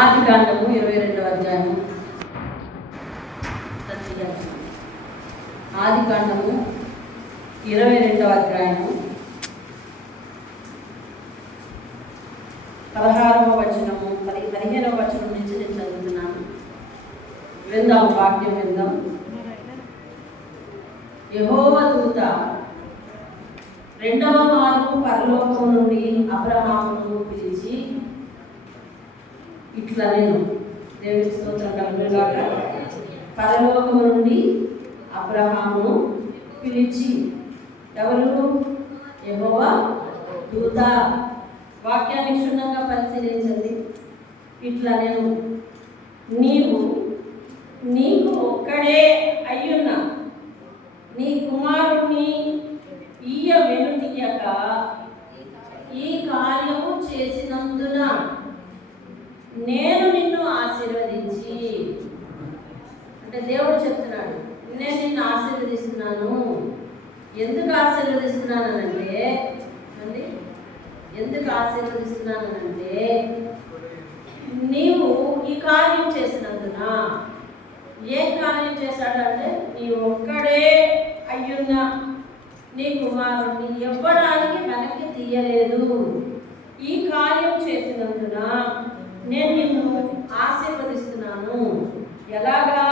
ఆదికాండము 22వ అధ్యాయము. ఆదికాండము 22వ అధ్యాయము 16వ వచనము 15వ వచనం నుంచి నేను చదువుతున్నాను. విందాం, వాక్యం విందాం. యెహోవా దూత రెండవ మారు పరలోకం నుండి అబ్రహామును పిలిచి ఇట్లా, నేను దేవుని స్తోత్రం కలుగుగాక, పరలోకం నుండి అబ్రహామును పిలిచి, ఎవరు? యెహోవా దూత. వాక్యాన్ని క్షుణ్ణంగా పరిశీలించండి. ఇట్లా, నేను నీకు ఒక్కడే అయ్యున్నా నీ కుమారుణ్ణి వెనుతీయక ఈ కార్యము చేసినందున నేను నిన్ను ఆశీర్వదించి, అంటే దేవుడు చెప్తున్నాడు, నేను నిన్ను ఆశీర్వదిస్తున్నాను. ఎందుకు ఆశీర్వదిస్తున్నానంటే నీవు ఈ కార్యం చేసినందున. ఏ కార్యం చేశాడంటే, నీ ఒక్కడే అయ్యున్నా నీ కుమారుడిని ఇవ్వడానికి వెనక్కి తీయలేదు. ఈ కార్యం చేసినందున నేను నిన్ను ఆశీర్వదిస్తున్నాను. ఎలాగా?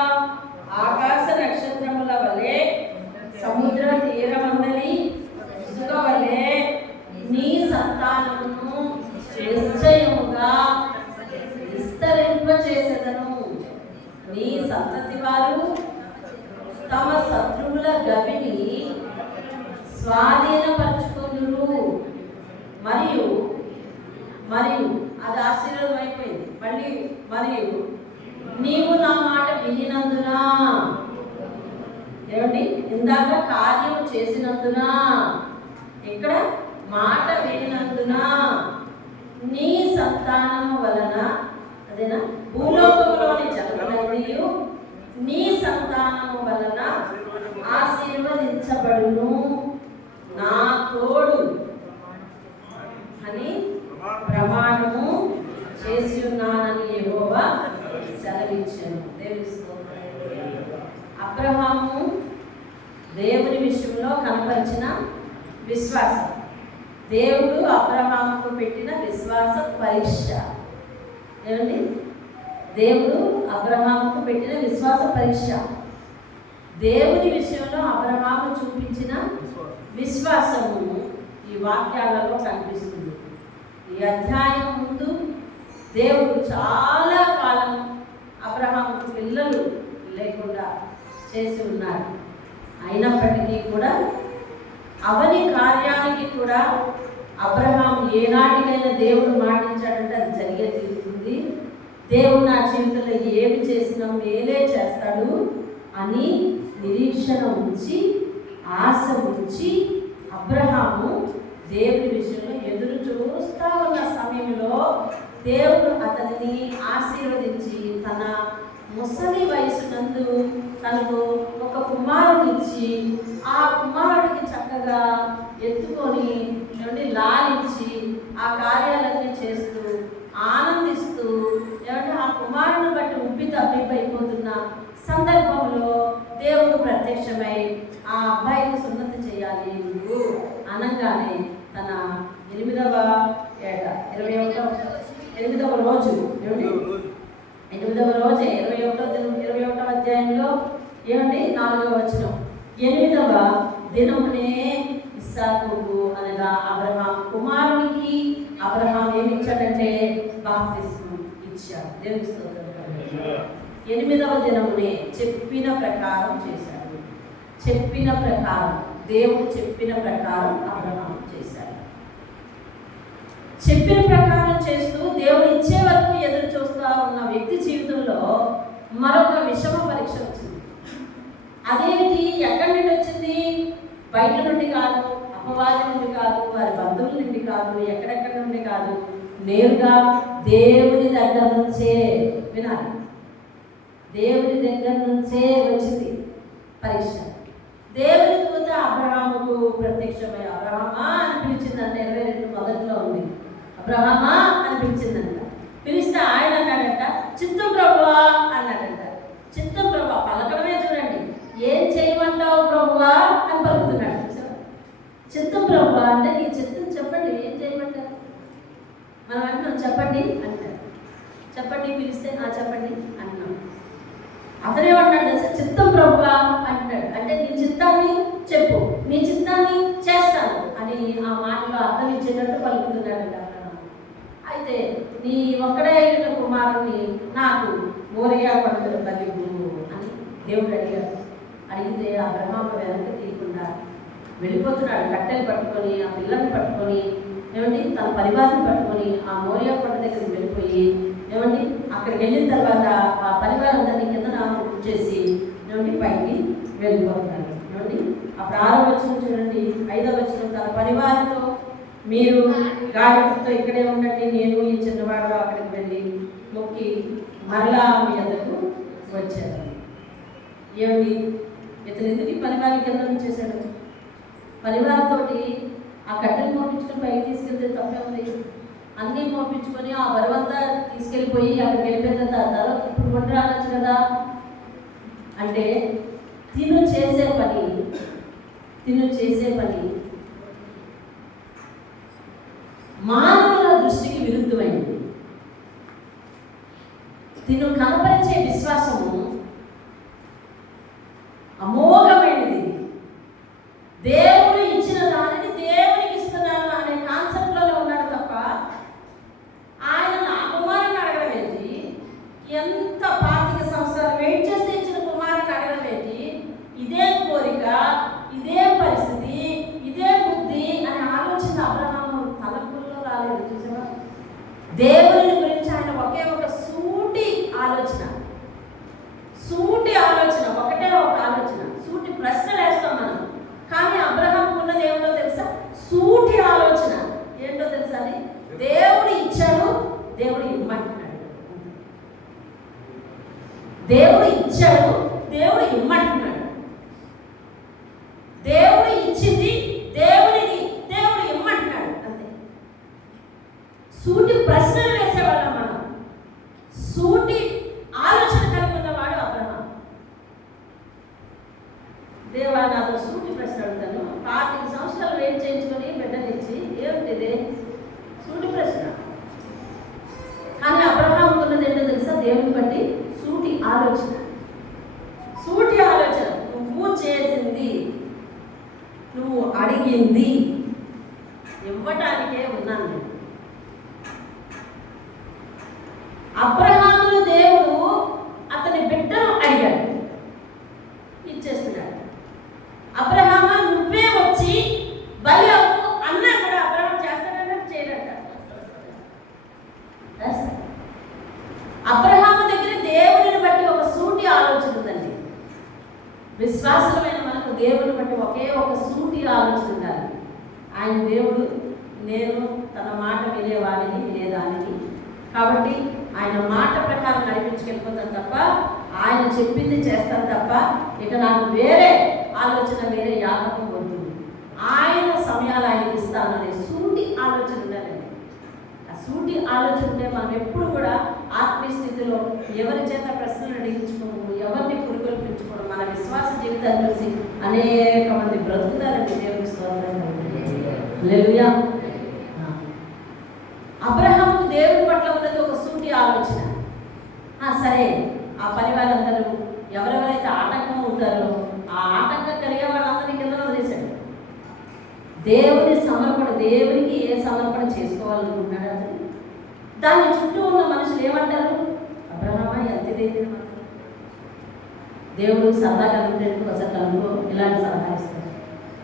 ఆకాశ నక్షత్రముల వలె, సముద్ర తీరమందలి ఇసుక వలె నీ సంతానమును నిశ్చయముగా విస్తరింపచేసేదను. నీ సంతతి వారు తమ శత్రువుల గవిని స్వాధీనపరచుకొందురు. మరియు అది ఆశీర్వాదం అయిపోయింది. మరియు నీవు నా మాట వినినందున, ఏమండి, ఇందాక కార్యం చేసినందున, ఇక్కడ మాట వినినందున నీ సంతానము వలన, అదేనా, భూలోకంలోని జనములన్నీయు నీ సంతానము వలన ఆశీర్వదించబడును. నా తోడు అని ప్రమాణము చేసి ఉన్నానని యెహోవా సెలవిచ్చాను. అబ్రహాము దేవుని విషయంలో కనపరిచిన విశ్వాసం, దేవుడు అబ్రహాముకు పెట్టిన విశ్వాస పరీక్ష. ఏమండి? దేవుడు అబ్రహాముకు పెట్టిన విశ్వాస పరీక్ష. దేవుని విషయంలో అబ్రహాము చూపించిన విశ్వాసము ఈ వాక్యాలలో కనిపిస్తుంది. ఈ అధ్యాయం ముందు దేవుడు చాలా కాలం అబ్రహాముకు పిల్లలు లేకుండా చేసి ఉన్నారు. అయినప్పటికీ కూడా అవని కార్యానికి కూడా అబ్రహాము ఏనాటికైనా దేవుడు మాటించాడంటే అది జరిగే తీరుతుంది. దేవుడు నా జీవితంలో ఏమి చేసినా మేలే చేస్తాడు అని నిరీక్షణ ఉంచి, ఆశ ఉంచి అబ్రహాము దేవుని విషయంలో ఎదురు చూస్తూ ఉన్న సమయంలో దేవుడు అతనిని ఆశీర్వదించి తన ముసలి వయసునందు తనకు ఒక కుమారుడిచ్చి, ఆ కుమారుడికి చక్కగా ఎత్తుకొని లాలించి ఆ కార్యాలన్నీ చేస్తూ ఆనందిస్తూ, ఏమంటే ఆ కుమారుని బట్టి ఉబ్బి తప్పిపోతున్న సందర్భంలో దేవుడు ప్రత్యక్షమై ఆ అబ్బాయికి సున్నతి చేయాలి నువ్వు అనగానే తన 8వ ఏట 8వ రోజు, 8వ రోజే 21వ అధ్యాయంలో, ఏమండి, 4వ వచనం, 8వ దినమునే ఇస్సాకుకు అనగా అబ్రహాం కుమారునికి అబ్రహాం ఏమి ఇచ్చాడంటే బాప్తిస్మం ఇచ్చాడు. దేవుని స్తోత్రం. 8వ దినమునే చెప్పిన ప్రకారం చేశాడు. దేవుడు చెప్పిన ప్రకారం అబ్రహాం చేశాడు. చెప్పిన ప్రకారం చేస్తూ దేవుడు ఇచ్చే వరకు ఎదురు చూస్తూ ఉన్న వ్యక్తి జీవితంలో మరొక విషమ పరీక్ష వచ్చింది. అదేమిటి? ఎక్కడి నుండి వచ్చింది? బయట నుండి కాదు, అపవాది నుండి కాదు, వారి బంధువుల నుండి కాదు, ఎక్కడెక్కడి నుండి కాదు, నేరుగా దేవుని దగ్గర నుంచే. వినాలి, దేవుని దగ్గర నుంచే వచ్చింది పరీక్ష. దేవుని దూత అబ్రహాముకు ప్రత్యక్షమై అబ్రహామా అని పిలిచిందంట. 22 మొదట్లో ఉంది. అబ్రహామా అని పిలిచిందంట. పిలిస్తే ఆయన అన్నాడంట, ప్రభా అంటే నీ చిత్తం చెప్పండి, ఏం చేయమంటారు? మనం అంటున్నాం చెప్పండి అంటారు. చెప్పండి పిలిస్తే చెప్పండి అంటున్నాం. అతనేమన్నాడు చిత్తం ప్రభా అంటాడు. అంటే నీ చిత్తాన్ని చెప్పు, నీ చిత్తాన్ని చేస్తాను అని ఆ మాటలో అర్థం ఇచ్చేటట్టు పలుకుతున్నాడు. అయితే నీ ఒక్కడే అయిన కుమారుని నాకు మోరియా కొండల బలివ్వు అని దేవుడు అడిగాడు. అడిగితే అబ్రహాము వెనక్కి తీయకుండా వెళ్ళిపోతున్నాడు. కట్టెలు పట్టుకొని ఆ పిల్లల్ని పట్టుకొని ఏమండి తన పరివారాన్ని పట్టుకొని ఆ మోరియా కొండ దగ్గరికి వెళ్ళిపోయి ఏమండి అక్కడికి వెళ్ళిన తర్వాత ఆ పరివారం అందరినీ కింద చేసి ఏమండి పైకి వెళ్ళిపోతున్నాడు. ఏమండి అప్పుడు 6వ వచనం చూడండి, 5వ వచనం తన పరివారంతో మీరు గాడితో ఇక్కడే ఉండండి, నేను ఈ చిన్నవాడు అక్కడికి వెళ్ళి మొక్కి మరలా మీ అందరకు వచ్చారు. ఏమండి ఇతను ఎందుకు పరివారం కింద చేశాడు? పరివారంతో ఆ కట్టెలు మోపించుకొని పైకి తీసుకెళ్తే తప్పే ఉంది. అన్నీ మోపించుకొని ఆ బరువంతా తీసుకెళ్ళిపోయి అక్కడికి వెళ్ళిపోయిన తర్వాత ఇప్పుడు వంట రావచ్చు కదా అంటే తిను చేసే పని మానవుల దృష్టికి విరుద్ధమైంది. తిను కనపరిచే విశ్వాసము అమోఘమైనది. దేవుడు ఇచ్చిన దానిని దేవునికి ఇస్తున్నాను అనే కాన్సెప్ట్లోనే ఉన్నాడు తప్ప ఆయన నా కుమారుని అడగడం ఏంటి, ఎంత 25 సంవత్సరాలు వెయిట్ చేస్తే ఇచ్చిన కుమారుని అడగడం ఏంటి, ఇదే కోరిక, ఇదే పరిస్థితి, ఇదే బుద్ధి అనే ఆలోచన అబ్రహాము తలపుల్లో రాలేదు. చూసావా? దేవుని గురించి ఆయన ఒకే ఒక సూటి ఆలోచన, ఒకటే ఒక ఆలోచన. సూటి ప్రశ్నలు వేస్తాం మనం, కానీ అబ్రహాము ఉన్నది ఏమిటో తెలుసా? సూటి ఆలోచన ఏంటో తెలుసా? అని దేవుడు ఇచ్చాడు, దేవుడు ఇమ్మంటున్నాడు. దేవుడు ఇచ్చాడు, దేవుడు ఇమ్మంటున్నాడు. దేవుడు ఇచ్చింది దేవుడిది, దేవుడు ఇమ్మంటున్నాడు. అంతే. సూటి ప్రశ్నలు వేసేవాళ్ళం మనం, సూటి ఆలోచన కలిగి ఉన్నవాడు అబ్రహాము. దేవా నాతో సూటి ప్రశ్న అడుగుతాను, 25 సంవత్సరాలు వెయిట్ చేయించుకొని బిడ్డనిచ్చి ఏమిటిదే సూటి ప్రశ్న. కానీ అబ్రహాము ఉన్నది ఏంటో తెలుసా? దేవుని బట్టి సూటి ఆలోచన. నువ్వు చేసింది, నువ్వు అడిగింది ఇవ్వటానికే ఉన్నాను నేను. అబ్రహామును దేవుడు అతని బిడ్డను అడిగాడు, ఇచ్చేస్తున్నాడు. అబ్రహామా నువ్వే వచ్చి బలి అవ్వు అన్నా కూడా అబ్రహాం చేస్తాడట చేయడట? అబ్రహాము దగ్గర దేవుడిని బట్టి ఒక సూటి ఆలోచన ఉందండి. విశ్వాసమైన మనకు దేవుని బట్టి ఒకే ఒక సూటి ఆలోచన ఉండాలి. ఆయన దేవుడు, నేను తన మాట వినేదానికి కాబట్టి ఆయన మాట ప్రకారం నడిపించుకెళ్ళిపోతాను తప్ప, ఆయన చెప్పింది చేస్తాను తప్ప ఇక నాకు వేరే ఆలోచన, వేరే యాగం వద్దు. ఆయన సమయాలు ఆయనకి ఇస్తాను అనే సూటి ఆలోచన ఉండాలండి. ఆ సూటి ఆలోచన ఉంటే మనం ఎప్పుడు కూడా ఆత్మీయ స్థితిలో ఎవరి చేత ప్రశ్నలు అడిగించుకోము, ఎవరిని పురుగొల్పించుకోవడం. మన విశ్వాస జీవితాన్ని చూసి అనేక మంది బ్రతుకుతారండి. దేవుని స్తోత్రం. హల్లెలూయా. అబ్రహాము దేవుని పట్ల ఉన్నది ఒక సూటి ఆలోచన. సరే, ఆ పని వాళ్ళందరూ ఎవరెవరైతే ఆటంకం అవుతారో ఆ ఆటంకం కలిగే వాళ్ళందరినీ కింద వదిలేశాడు. దేవుని సమర్పణ, దేవునికి ఏ సమర్పణ చేసుకోవాలనుకుంటున్నాడు అతను. దాని చుట్టూ ఉన్న మనుషులు ఏమంటారు? అబ్రహామా ఎంత ఇదైతే దేవుడు సలహా కనుక ఒకసారి కనుకో ఇలాంటి సలహా ఇస్తారు.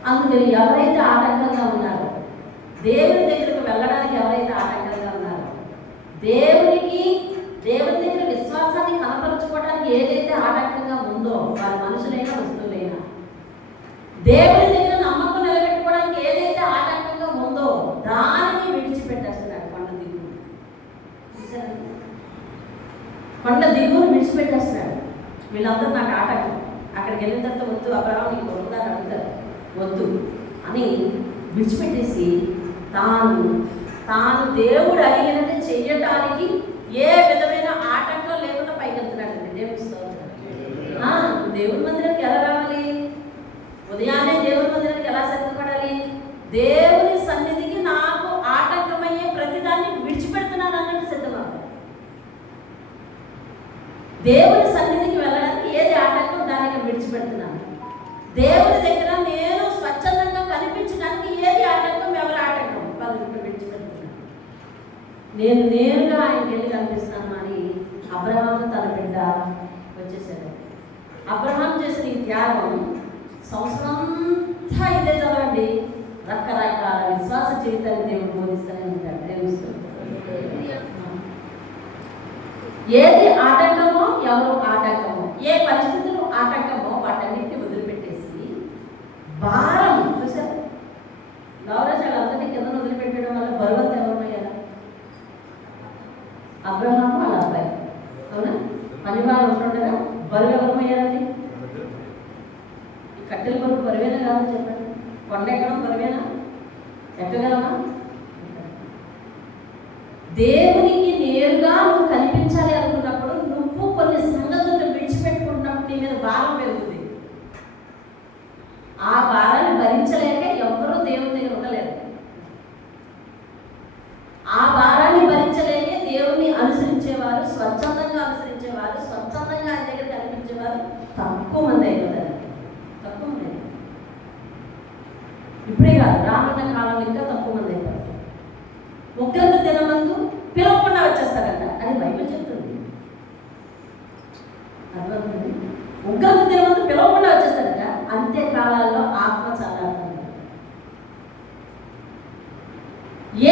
అందుకని ఎవరైతే ఆటంకంగా ఉన్నారో, దేవుని దగ్గరకు వెళ్ళడానికి ఎవరైతే ఆటంకంగా ఉన్నారో, దేవుని దగ్గర విశ్వాసాన్ని కనపరుచుకోవడానికి ఏదైతే ఆటంకంగా ఉందో, వారి మనుషులైనా వస్తువులైనా, దేవుని దగ్గర నమ్మకం నిలబెట్టుకోవడానికి ఏదైతే ఆటంకంగా ఉందో దానిని విడిచిపెట్టేస్తున్నాడు. కొండ దిగువను విడిచిపెట్టేస్తున్నాడు. వీళ్ళందరూ నాకు ఆటంకం, అక్కడికి వెళ్ళిన తర్వాత వద్దు అబ్రహాము నీకు వద్దని అడుగుతారు, వద్దు అని విడిచిపెట్టేసి తాను దేవుడు అడిగినది చెయ్యటానికి ఏ విధమైన ఆటంకం లేకుండా పైకి వెళ్తున్నాడండి. దేవుని స్తోత్రం. దేవుని మందిరానికి ఎలా రావాలి? ఉదయాన్నే దేవుని మందిరానికి ఎలా సిద్ధపడాలి? దేవుడు దేవుని సన్నిధికి వెళ్ళడానికి ఏది ఆటంకం, దానికి విడిచిపెడుతున్నాను. దేవుని దగ్గర నేను స్వచ్ఛందంగా కనిపించడానికి ఏది ఆటంకం, ఎవరి ఆటంకం, వాళ్ళకి విడిచిపెడుతున్నాను. నేను నేరుగా ఆయనకి వెళ్ళి కనిపిస్తాను అని అబ్రహాము తన బిడ్డ వచ్చేసాడు. అబ్రహాం చేసిన ఈ త్యాగం సంవత్సరం అంతా ఇదే చదవండి, రకరకాల విశ్వాస జీవితాన్ని దేవుడు బోధిస్తూనే ఉంటాడు. ఏది ఆటంకమో, ఎవరు ఆటంకమో, ఏ పరిస్థితులు ఆటంకమో వాటన్నిటిని వదిలిపెట్టేసి భారం చూసారు. లవరాజాలు అందరినీ కింద వదిలిపెట్టడం వల్ల బరువంత ఎవరమయ్యారా? అబ్రహాము వాళ్ళ అబ్బాయి, అవునా? పనివారు ఉంటుండగా బరువు ఎవరమయ్యారండి? ఈ కట్టెల బరువు బరువేనా కాదని చెప్పండి. కొండ ఎక్కడం బరువేనా? ఎక్కగలమా? దేవునికి నేరుగా నువ్వు కనిపించాలి అనుకున్నప్పుడు నువ్వు కొన్ని సంగతులను విడిచిపెట్టుకుంటున్నప్పుడు నీ మీద భారం పెరుగుతుంది. ఆ భారాన్ని భరించలేక ఎవరూ దేవుని దగ్గర ఉండలేరు. ఆ భారాన్ని భరించలేక దేవుని అనుసరించేవారు, స్వచ్ఛందంగా అనుసరించేవారు, స్వచ్ఛందంగా ఆయన దగ్గర కనిపించేవారు తక్కువ మంది అయిపోతారు. తక్కువ మంది ఇప్పుడే కాదు, రానున్న కాలంలో ఇంకా తక్కువ మంది అయిపోతారు. ఉగ్రత దినమందు పిలవకుండా వచ్చేస్తారంట, అది బైబిల్ చెప్తుంది. అర్థమవుతుంది? ఉగ్రత దినమందు పిలవకుండా వచ్చేస్తారంట, అంతే కాలాల్లో ఆత్మ చల్లారుతుంది.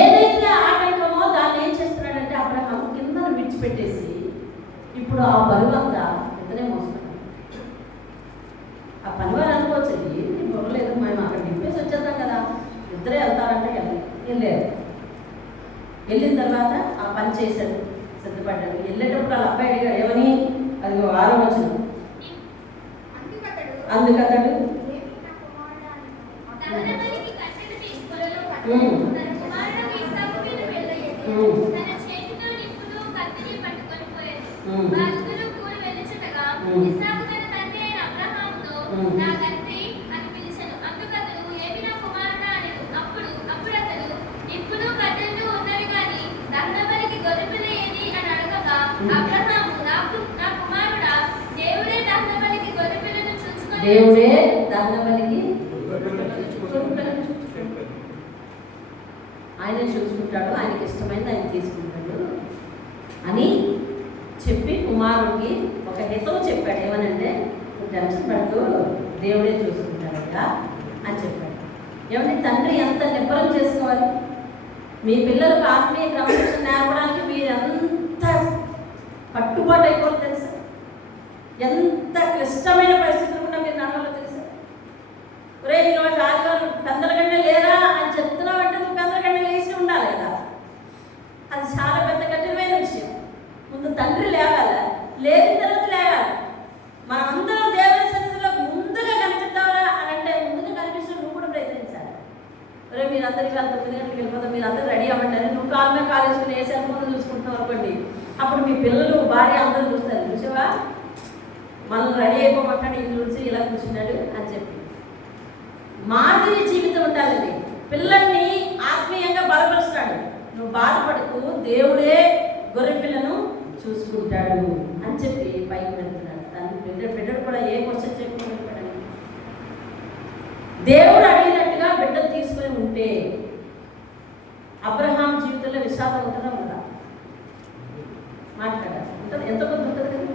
ఏదైతే ఆటంకమో దాన్ని ఏం చేస్తున్నాడంటే అబ్రహాం కిందను విడిచిపెట్టేసి ఇప్పుడు ఆ బరువు అంతా ఇతనే మోస్తున్నాడు. ఆ పనివారు అనుకోవచ్చు, ఏంటి బొరలేదు, మేము అక్కడ నింపేసి వచ్చేద్దాం కదా, ఇద్దరే వెళ్తారంటే వెళ్ళారు. వెళ్ళిన తర్వాత ఆ పని చేశాడు, సిద్ధపడ్డాడు. వెళ్ళేటప్పుడు వాళ్ళ అబ్బాయి అడిగాడు, ఏమని? అది 6వ వచనం, అందుకతడు దేవుడే దహనబలికి ఆయన చూసుకుంటాడు, ఆయనకి ఇష్టమైనది ఆయన తీసుకుంటాడు అని చెప్పి కుమారుడికి ఒక హితవు చెప్పాడు. ఏమనంటే, టెన్షన్ పడుతూ దేవుడే చూసుకుంటాడట అని చెప్పాడు. ఏమంటే తండ్రి ఎంత నిబ్బరం చేసుకోవాలి? మీ పిల్లలకు ఆత్మీయ క్రమశిక్షణ నేర్పడానికి మీరు ఎంత కట్టుబాటు అయిపోవాలి తెలుసా? ఎంత క్లిష్టమైన పరిస్థితులు కూడా మీరు నడవాలో తెలుసా? ఒరే ఈరోజు ఆదివారం పెద్దల గంట లేరా అని చెప్తున్నావంటే నువ్వు పెద్దల గంట లేచి ఉండాలి కదా. అది చాలా పెద్ద కఠినమైన విషయం. ముందు తండ్రి లేవాలి, లేని తర్వాత లేవాలి. మనం అందరం దేవుని సన్నిధిలో ముందుగా కనిపిద్దామరా అని అంటే ముందుగా కనిపిస్తూ నువ్వు కూడా ప్రయత్నించాలి. ఒరే మీరందరికీ 9 గంటలకు వెళ్ళిపోతాం, మీరు అందరూ రెడీ అవ్వండి. నువ్వు కాలు మీద కాలు వేసుకుని ఏ సెల్ ఫోన్ చూసుకుంటున్నావు అనుకోండి, అప్పుడు మీ పిల్లలు భార్య అందరూ చూస్తారు, చూసావా మనం రెడీ అయిపోమంటాడు, ఇది చూసి ఇలా కూర్చున్నాడు అని చెప్పి. మాదిరి జీవితం ఉండాలండి. పిల్లల్ని ఆత్మీయంగా బలపరుస్తాడు. నువ్వు బాధపడుతూ దేవుడే గొర్రె పిల్లను చూసుకుంటాడు అని చెప్పి పైకి వెళ్తున్నాడు. దాన్ని బిడ్డడు కూడా ఏ క్వశ్చన్ చెప్పుకుని దేవుడు అడిగినట్టుగా బిడ్డను తీసుకుని ఉంటే అబ్రహాం జీవితంలో విషాదం ఉంటుందా? ఉందా? మాట్లాడాలి ఉంటుంది, ఎంత కొంత ఉంటుంది కదా.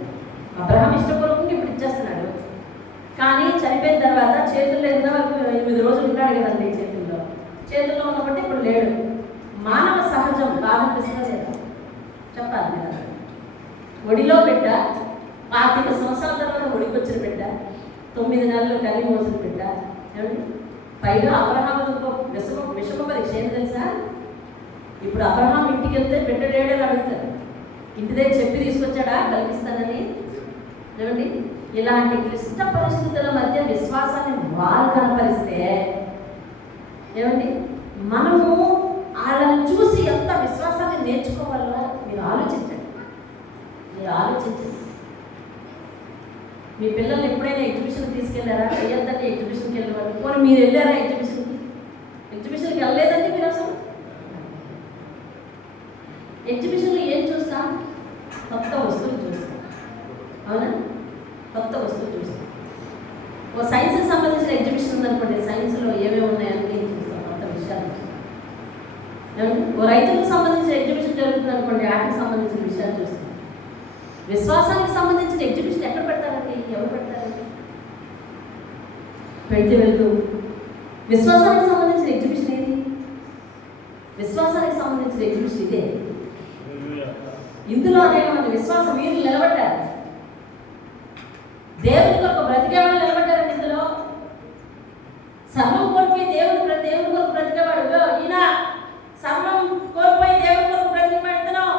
అబ్రహాం ఇష్టపూర్వకంగా ఇప్పుడు ఇచ్చేస్తున్నాడు, కానీ చనిపోయిన తర్వాత చేతుల్లో ఎంత వరకు 8 రోజులు ఉన్నాడు కదండి. చేతుల్లో ఉన్నప్పటికీ ఇప్పుడు లేడు. మానవ సహజం బాధ అనిపిస్తుంది లేదా? చెప్పాలి కదా. ఒడిలో బిడ్డ 25 సంవత్సరాల తర్వాత ఒడికొచ్చిన బిడ్డ, 9 నెలలు కలిగి మోసిన బిడ్డ, ఏమండి పైగా అబ్రహాము విషమ పరీక్ష ఏంటి తెలుసా? ఇప్పుడు అబ్రహాం ఇంటికి వెళ్తే బిడ్డ డేడేళ్ళు అడుగుతారు, ఇంటి దగ్గర చెప్పి తీసుకొచ్చాడా కల్పిస్తానని. ఏమండి ఇలాంటి క్లిష్ట పరిస్థితుల మధ్య విశ్వాసాన్ని వారు కనపరిస్తే ఏమండి మనము వాళ్ళని చూసి ఎంత విశ్వాసాన్ని నేర్చుకోవాలో మీరు ఆలోచించండి. మీ పిల్లల్ని ఎప్పుడైనా ఎగ్జిబిషన్ తీసుకెళ్లారా? ఎంతంటే ఎగ్జిబిషన్కి వెళ్ళేవాళ్ళు. పోనీ మీరు వెళ్ళారా ఎగ్జిబిషన్కి? ఎగ్జిబిషన్కి వెళ్ళలేదండి మీరు అసలు. ఎగ్జిబిషన్లో ఏం చూస్తాం? కొత్త వస్తువులు చూస్తాం. వస్తువు చూస్తాం. ఓ సైన్స్కి సంబంధించిన ఎగ్జిబిషన్ ఉందనుకోండి, సైన్స్లో ఏమేమి ఉన్నాయని చూస్తాం, కొత్త విషయాలు చూస్తాం. ఓ రైతులకు సంబంధించిన ఎగ్జిబిషన్ జరుగుతుంది అనుకోండి, వాటికి సంబంధించిన విషయాలు చూస్తాం. విశ్వాసానికి సంబంధించిన ఎగ్జిబిషన్ ఎక్కడ పెడతారండి? ఎవరు పెడతారండి? పెడితే వెళ్తూ విశ్వాసానికి సంబంధించిన ఎగ్జిబిషన్ ఏది? విశ్వాసానికి సంబంధించిన ఎగ్జిబిషన్ ఇదే. ఇందులో అనేకమంది విశ్వాస వీరులు నిలబడ్డారు, దేవునికి ఒక బ్రతికేవాడు నిలబడ్డారండి. ఇందులో సర్వం కోల్పోయి దేవుని కొరకు బ్రతికేవాడు. ఈయన సర్వం కోల్పోయి దేవుని కొరకు బ్రతికేవాడుతున్నాం.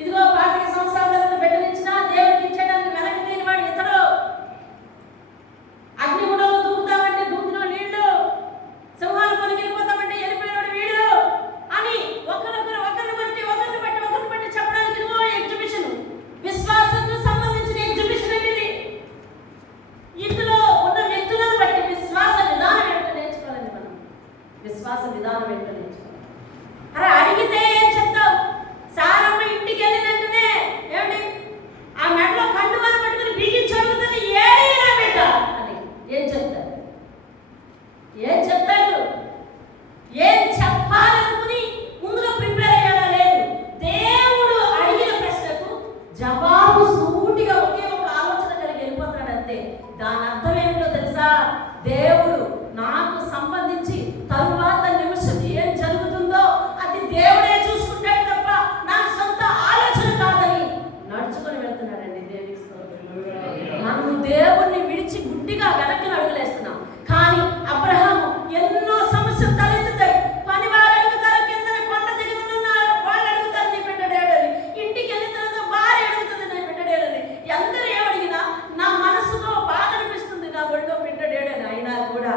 ఇదిగో 25 సంవత్సరాల తర్వాత బిడ్డనిచ్చినా దేవుడికి ఇచ్చేయడానికి వెనక్కి లేనివాడు ఇతడు. అగ్నిగుండంలో దూకుతామంటే దూకిన వీళ్ళు, సింహాల పనికి వెళ్ళిపోతామంటే వెళ్ళిపోయినాడు వీడు అని ఒకరిని బట్టి చెప్పడానికి ఇదిగో ఎగ్జిబిషన్. విశ్వాసంకు సంబంధించిన ఎగ్జిబిషన్ అండి ఇది. ఇందులో ఉన్న వ్యక్తులను బట్టి విశ్వాస విధానం ఏంటో నేర్చుకోవాలండి మనం. విశ్వాస విధానం ఏంటో నేర్చుకోవాలి. అరే అడిగితే ఏం చెప్తావు? సారమ్మ ఇంటికి వెళ్ళిన వెంటనే ఏమండి ఆ మెడలో కండువాన్ని పట్టుకుని బిగించి అడుగుతుంది, ఏడినా బిడ్డ అని. ఏం చెప్తారు? ఏం చెప్తారు? ఏం చెప్పాలనుకుని ముందుగా ప్రిపేర్ అయ్యాడా? లేదు. దేవుడు అడిగిన ప్రశ్నకు జవాబు సూటిగా ఒకే ఒక ఆలోచన కలిగి వెళ్ళిపోతాడంతే. దాని అర్థం ఏమిటో తెలుసా? దేవుడు నాకు సంబంధించి తరువాత నిమిషం ఏం జరుగుతుందో అది దేవుడే చూసుకుంటాడు తప్ప నా సొంత ఆలోచన కాదని నడుచుకొని వెళ్తున్నాడండి. దేవునికి స్తోత్రం. మనము దేవుణ్ణి విడిచి గుడ్డిగా వెనక్కి అడుగులేస్తున్నాం. కానీ అబ్రహాము ఎన్నో సమస్యలు తలెత్తుతాయి. పని వారు అడుగుతారు, కింద కొండ దిగుతున్న వాళ్ళు అడుగుతారు నీ బిడ్డడేడని. ఇంటికి వెళ్ళిన తర్వాత భార్య అడుగుతుంది నీ బిడ్డడేడని. అందరూ ఏమడిగినా నా మనసులో బాధ అనిపిస్తుంది, నా ఒళ్ళో బిడ్డడేడని. అయినా కూడా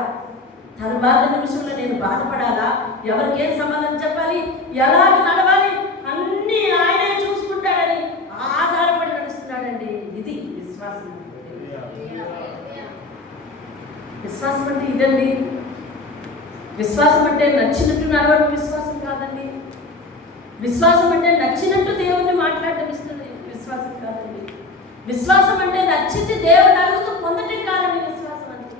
తరువాత నిమిషంలో నేను బాధపడాలా? ఎవరికేం సమాధానం చెప్పాలి? ఎలాగ నడవాలి? అన్నీ ఆయనే చూసుకుంటాడని ఆధారపడి నడుస్తున్నాడండి. ఇది విశ్వాసం. విశ్వాసం అంటే ఇదండి. విశ్వాసం అంటే నచ్చినట్టు నడవడం విశ్వాసం కాదండి. విశ్వాసం అంటే నచ్చినట్టు దేవుణ్ణి మాట్లాడటం ఇస్తుంది విశ్వాసం కాదండి. విశ్వాసం అంటే నచ్చింది దేవుని అడుగుతూ పొందటం కాదండి విశ్వాసం అంటే.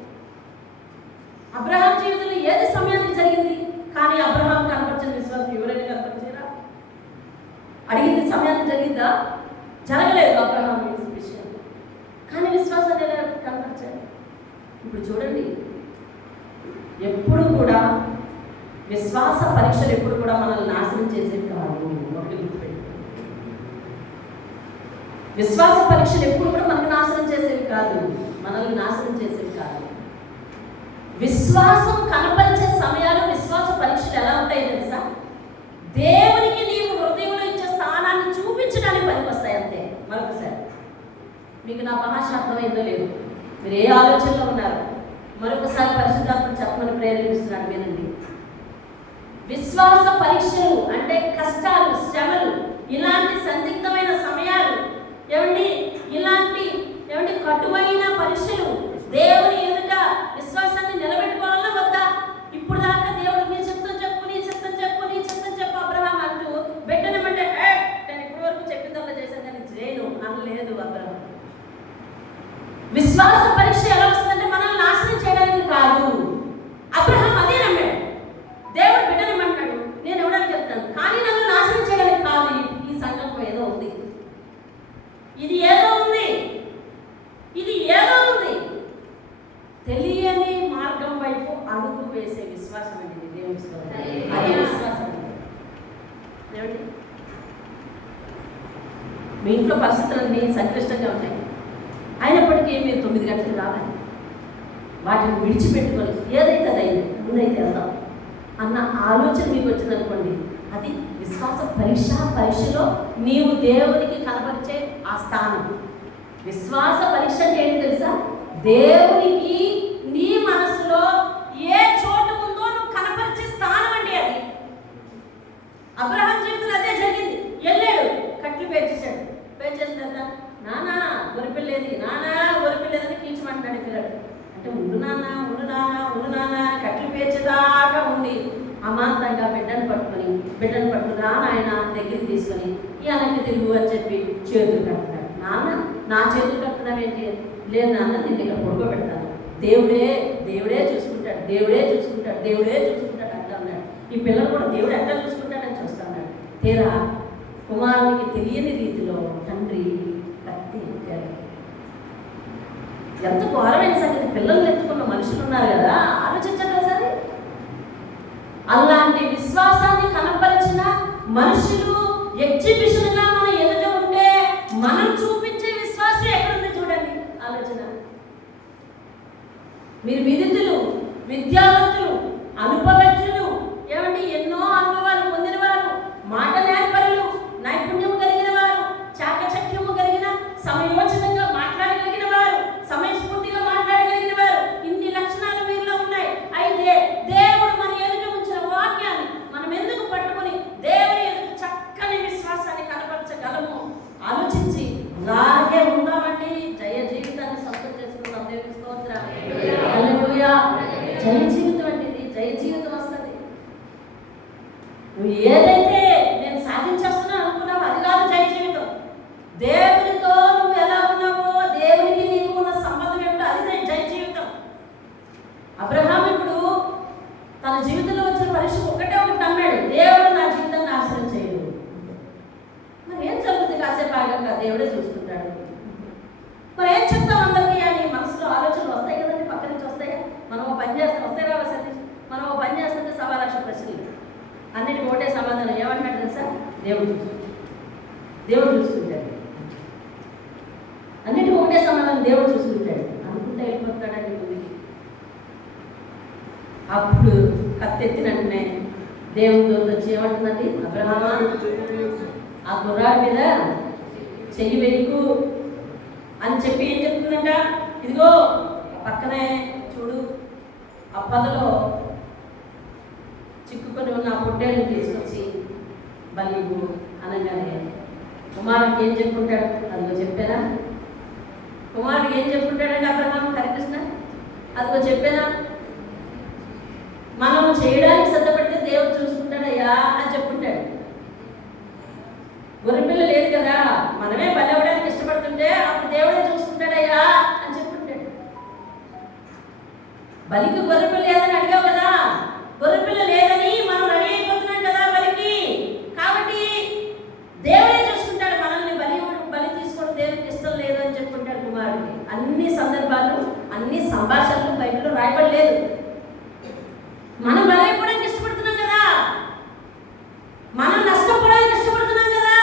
అబ్రహాం జీవితంలో ఏది సమయానికి జరిగింది, కానీ అబ్రహాం కనపరిచిన విశ్వాసం ఎవరైనా కనపరిచారా? అడిగింది సమయానికి జరిగిందా? జరగలేదు అబ్రహాం విషయం, కానీ విశ్వాసాన్ని ఎలా కనపరిచారు? ఇప్పుడు చూడండి, ఎప్పుడు కూడా విశ్వాస పరీక్షలు ఎప్పుడు కూడా మనల్ని నాశనం చేసేవి కాదు. ఒకటి గుర్తుపెట్టుకోండి, విశ్వాస పరీక్షలు ఎప్పుడు కూడా మనకు నాశనం చేసేవి కాదు, మనల్ని నాశనం చేసేవి కాదు. విశ్వాసం కనపరిచే సమయాలు విశ్వాస పరీక్షలు ఎలా ఉంటాయి తెలుసా? దేవునికి నీవు హృదయంలో ఇచ్చే స్థానాన్ని చూపించడానికి పనికొస్తాయి అంతే. మరొకసారి మీకు నా భాష అర్థమైందో లేదు, మీరు ఏ ఆలోచనలో ఉన్నారు, మరొకసారి పరిశుద్ధాత్మ చెప్పమని ప్రేరేపిస్తున్నాడు. వినండి. విశ్వాస పరీక్షలు అంటే కష్టాలు, శ్రమలు, ఇలాంటి సందిగ్ధమైన సమయాలు, ఇలాంటి కటువైన పరీక్షలు దేవుని ఎదుట విశ్వాసాన్ని నిలబెట్టుకోవాలా వద్దా? ఇప్పుడు దాకా దేవుడు నీ చిత్తం చెప్పు, నీ చిత్తం చెప్పు, నీ చిత్తం చెప్పు అబ్రహాం అంటూ బిడ్డనమంటే నేను ఇప్పటి వరకు చెప్పిందల్లా చేశాను కానీ చేయను అనలేదు అబ్రహాం. విశ్వాస పరీక్ష ఎలా వస్తుందంటే మనల్ని నాశనం చేయడానికి కాదు. అబ్రహాం అదే నమ్మాడు. దేవుడు బిడ్డనిమ్మంటాడు, నేను ఇవ్వడానికి చెప్తాను, కానీ నన్ను నాశనం చేయడానికి కాదు. ఈ సంకల్పం ఏదో ఉంది, ఇది ఏదో ఉంది, ఇది ఏదో ఉంది. తెలియని మార్గం వైపు అడుగు వేసే విశ్వాసం అనేది దేవుని స్తోత్రం. అది విశ్వాసం. మీ ఇంట్లో పరిస్థితులన్నీ సంక్లిష్టంగా ఉంటాయి, అయినప్పటికీ మీరు 9 గంటలకు రావాలి. వాటిని విడిచిపెట్టుకొని ఏదైతే అదైంది ముందైతే వెళ్దాం అన్న ఆలోచన మీకు వచ్చిందనుకోండి, అది విశ్వాస పరీక్షలో నీవు దేవునికి కనపరిచే ఆ స్థానం. విశ్వాస పరీక్ష అంటే ఏంటి తెలుసా? దేవునికి నీ మనసులో ఏ చోటు ఉందో నువ్వు కనపరిచే స్థానం అండి అది. అబ్రహాం జీవితంలో అదే జరిగింది. వెళ్ళాడు, కట్లు పేర్చేశాడు. పేర్చేసిన నానా ఒరిపిల్లేదు, నానా ఒరిపిల్లేదని కీల్చమంటున్నాడు పిల్లడు. అంటే ఉండు నాన్న కట్లు పేర్చేదాకా ఉండి అమాంతంగా బిడ్డను పట్టుకుని రా నాయన దగ్గరికి తీసుకొని ఈ అనకి తిరుగు అని చెప్పి చేతులు కడుతున్నాడు. నాన్న నా చేతులు కట్టుకున్నావేంటి? లేదు నాన్న, నిన్ను ఇక్కడ పడుకోబెడతాను, దేవుడే దేవుడే చూసుకుంటాడు, దేవుడే చూసుకుంటాడు, దేవుడే చూసుకుంటాడు అంటా ఉన్నాడు. ఈ పిల్లలు కూడా దేవుడు ఎట్లా చూసుకుంటాడని చూస్తా ఉన్నాడు. తీరా కుమారునికి తెలియని రీతిలో తండ్రి కత్తి ఎత్తాడు. ఎంత ఘోరమైన సంగతి! పిల్లల్ని ఎత్తుకున్న మనుషులు ఉన్నారు కదా, ఆలోచించండి ఒకసారి. అలాంటి విశ్వాసాన్ని కనపరిచిన మనుషులు ఎగ్జిబిషన్గా మన ఎదుట ఉంటే మనం చూపించే విశ్వాసం ఎక్కడుంది చూడండి. ఆలోచన. మీరు విదితులు, విద్యావంతులు, అనుభవజ్ఞులు, ఏమండి ఎన్నో అనుభవాలు పొందిన వారు, మాట నేర్పరులు, నైపుణ్యం కలిగిన వారు, చాకచక్యము కలిగిన, సమయోచితంగా మాట్లాడగలిగిన వారు, సమయస్ఫూర్తిగా మాట్లాడగలిగిన వారు, ఇన్ని లక్షణాలు మీలో ఉన్నాయి. అయితే దేవుడు మన ఎదుట ఉంచిన వాక్యాన్ని మనం ఎందుకు పట్టుకుని దేవుని ఎదుట చక్కని విశ్వాసాన్ని కనపరచగలము? ఆలోచించి అలాగే ఉందామండి. జయ జీవితాన్ని సొంతం చేసుకుందాం. దేవుని స్తోత్రం. హల్లెలూయా. జయ జీవితం అంటే ఇది. జయ జీవితం వస్తుంది. నువ్వు ఏదైతే నేను సాధించేస్తున్నాను అనుకున్నావు అది కాదు జయ జీవితం. దేవునితో నువ్వు ఎలా ఉన్నావో, దేవునికి నీకు ఉన్న సంబంధం ఏమిటో అది జయ జీవితం. అబ్రహాం ఇప్పుడు తన జీవితంలో వచ్చిన పరీక్ష ఒకటే ఒకటి నమ్మాడు, దేవుడు నా జీవితాన్ని నాశనం చేయడు. మరి ఏం జరుగుతుంది? కాసేపు ఆగాక దేవుడే చూసుకుంటాడు. మరి ఏం చెప్తాం అందరికీ అని మనసులో ఆలోచనలు వస్తాయి కదండి, పక్క నుంచి వస్తాయి. మనం పని చేస్తాం, వస్తాయి రావా సతీష్? మనం పని చేస్తుంటే 1,00,000 ప్రశ్నలు, అన్నిటికీ ఒకటే సమాధానం. ఏమంటాడు తెలుసా? దేవుడు చూసుకుంటాడు, దేవుడు చూసుకుంటాడు. అన్నిటికీ ఒకటే సమాధానం, దేవుడు చూసుకుంటాడు అనుకుంటే వెళ్ళిపోతాడండి ముందుకి. అప్పుడు కత్తెత్తిన వెంటనే దేవుని దూత వచ్చి ఏమంటుందండి, అబ్రహామా ఆ గుర్రాడి మీద చెయ్యి వేయకు అని చెప్పి ఏం చెప్తుందంట? ఇదిగో పక్కనే చూడు, ఆ పొదలో చిక్కుకొని ఉన్న ఆ పొట్టేళ్ళని తీసుకొచ్చి బలి ఇవ్వు అనగానే కుమారుడికి ఏం చెప్పుకుంటాడు? అదిగో చెప్పానా? కుమారుడికి ఏం చెప్పుకుంటాడండి అబ్రహాం? హరికృష్ణ అదిగో చెప్పానా? మనం చేయడానికి సిద్ధపడితే దేవుడు చూసుకుంటాడయ్యా అని చెప్పుకుంటాడు. గొర్రెపిల్ల లేదు కదా, మనమే బలి అవ్వడానికి ఇష్టపడుతుంటే అప్పుడు దేవుడే చూసుకుంటాడయ్యా అని చెప్పుకుంటాడు. బలికి గొర్రెపిల్ల లేదని అడిగావు కదా, గొర్రెపిల్ల లేదని మనం రెడీ అయిపోతున్నాం కదా బలికి. కాబట్టి దేవుడే చూసుకుంటాడు మనల్ని. బలి తీసుకోవడం దేవుడికి ఇష్టం లేదు అని చెప్పుకుంటాడు కుమారుడికి. అన్ని సందర్భాలు, అన్ని సంభాషణలు బైబిల్లో రాయబడలేదు. మనం బలి అయిపోవడానికి ఇష్టపడుతున్నాం కదా, మనం నష్టపోవడానికి ఇష్టపడుతున్నాం కదా.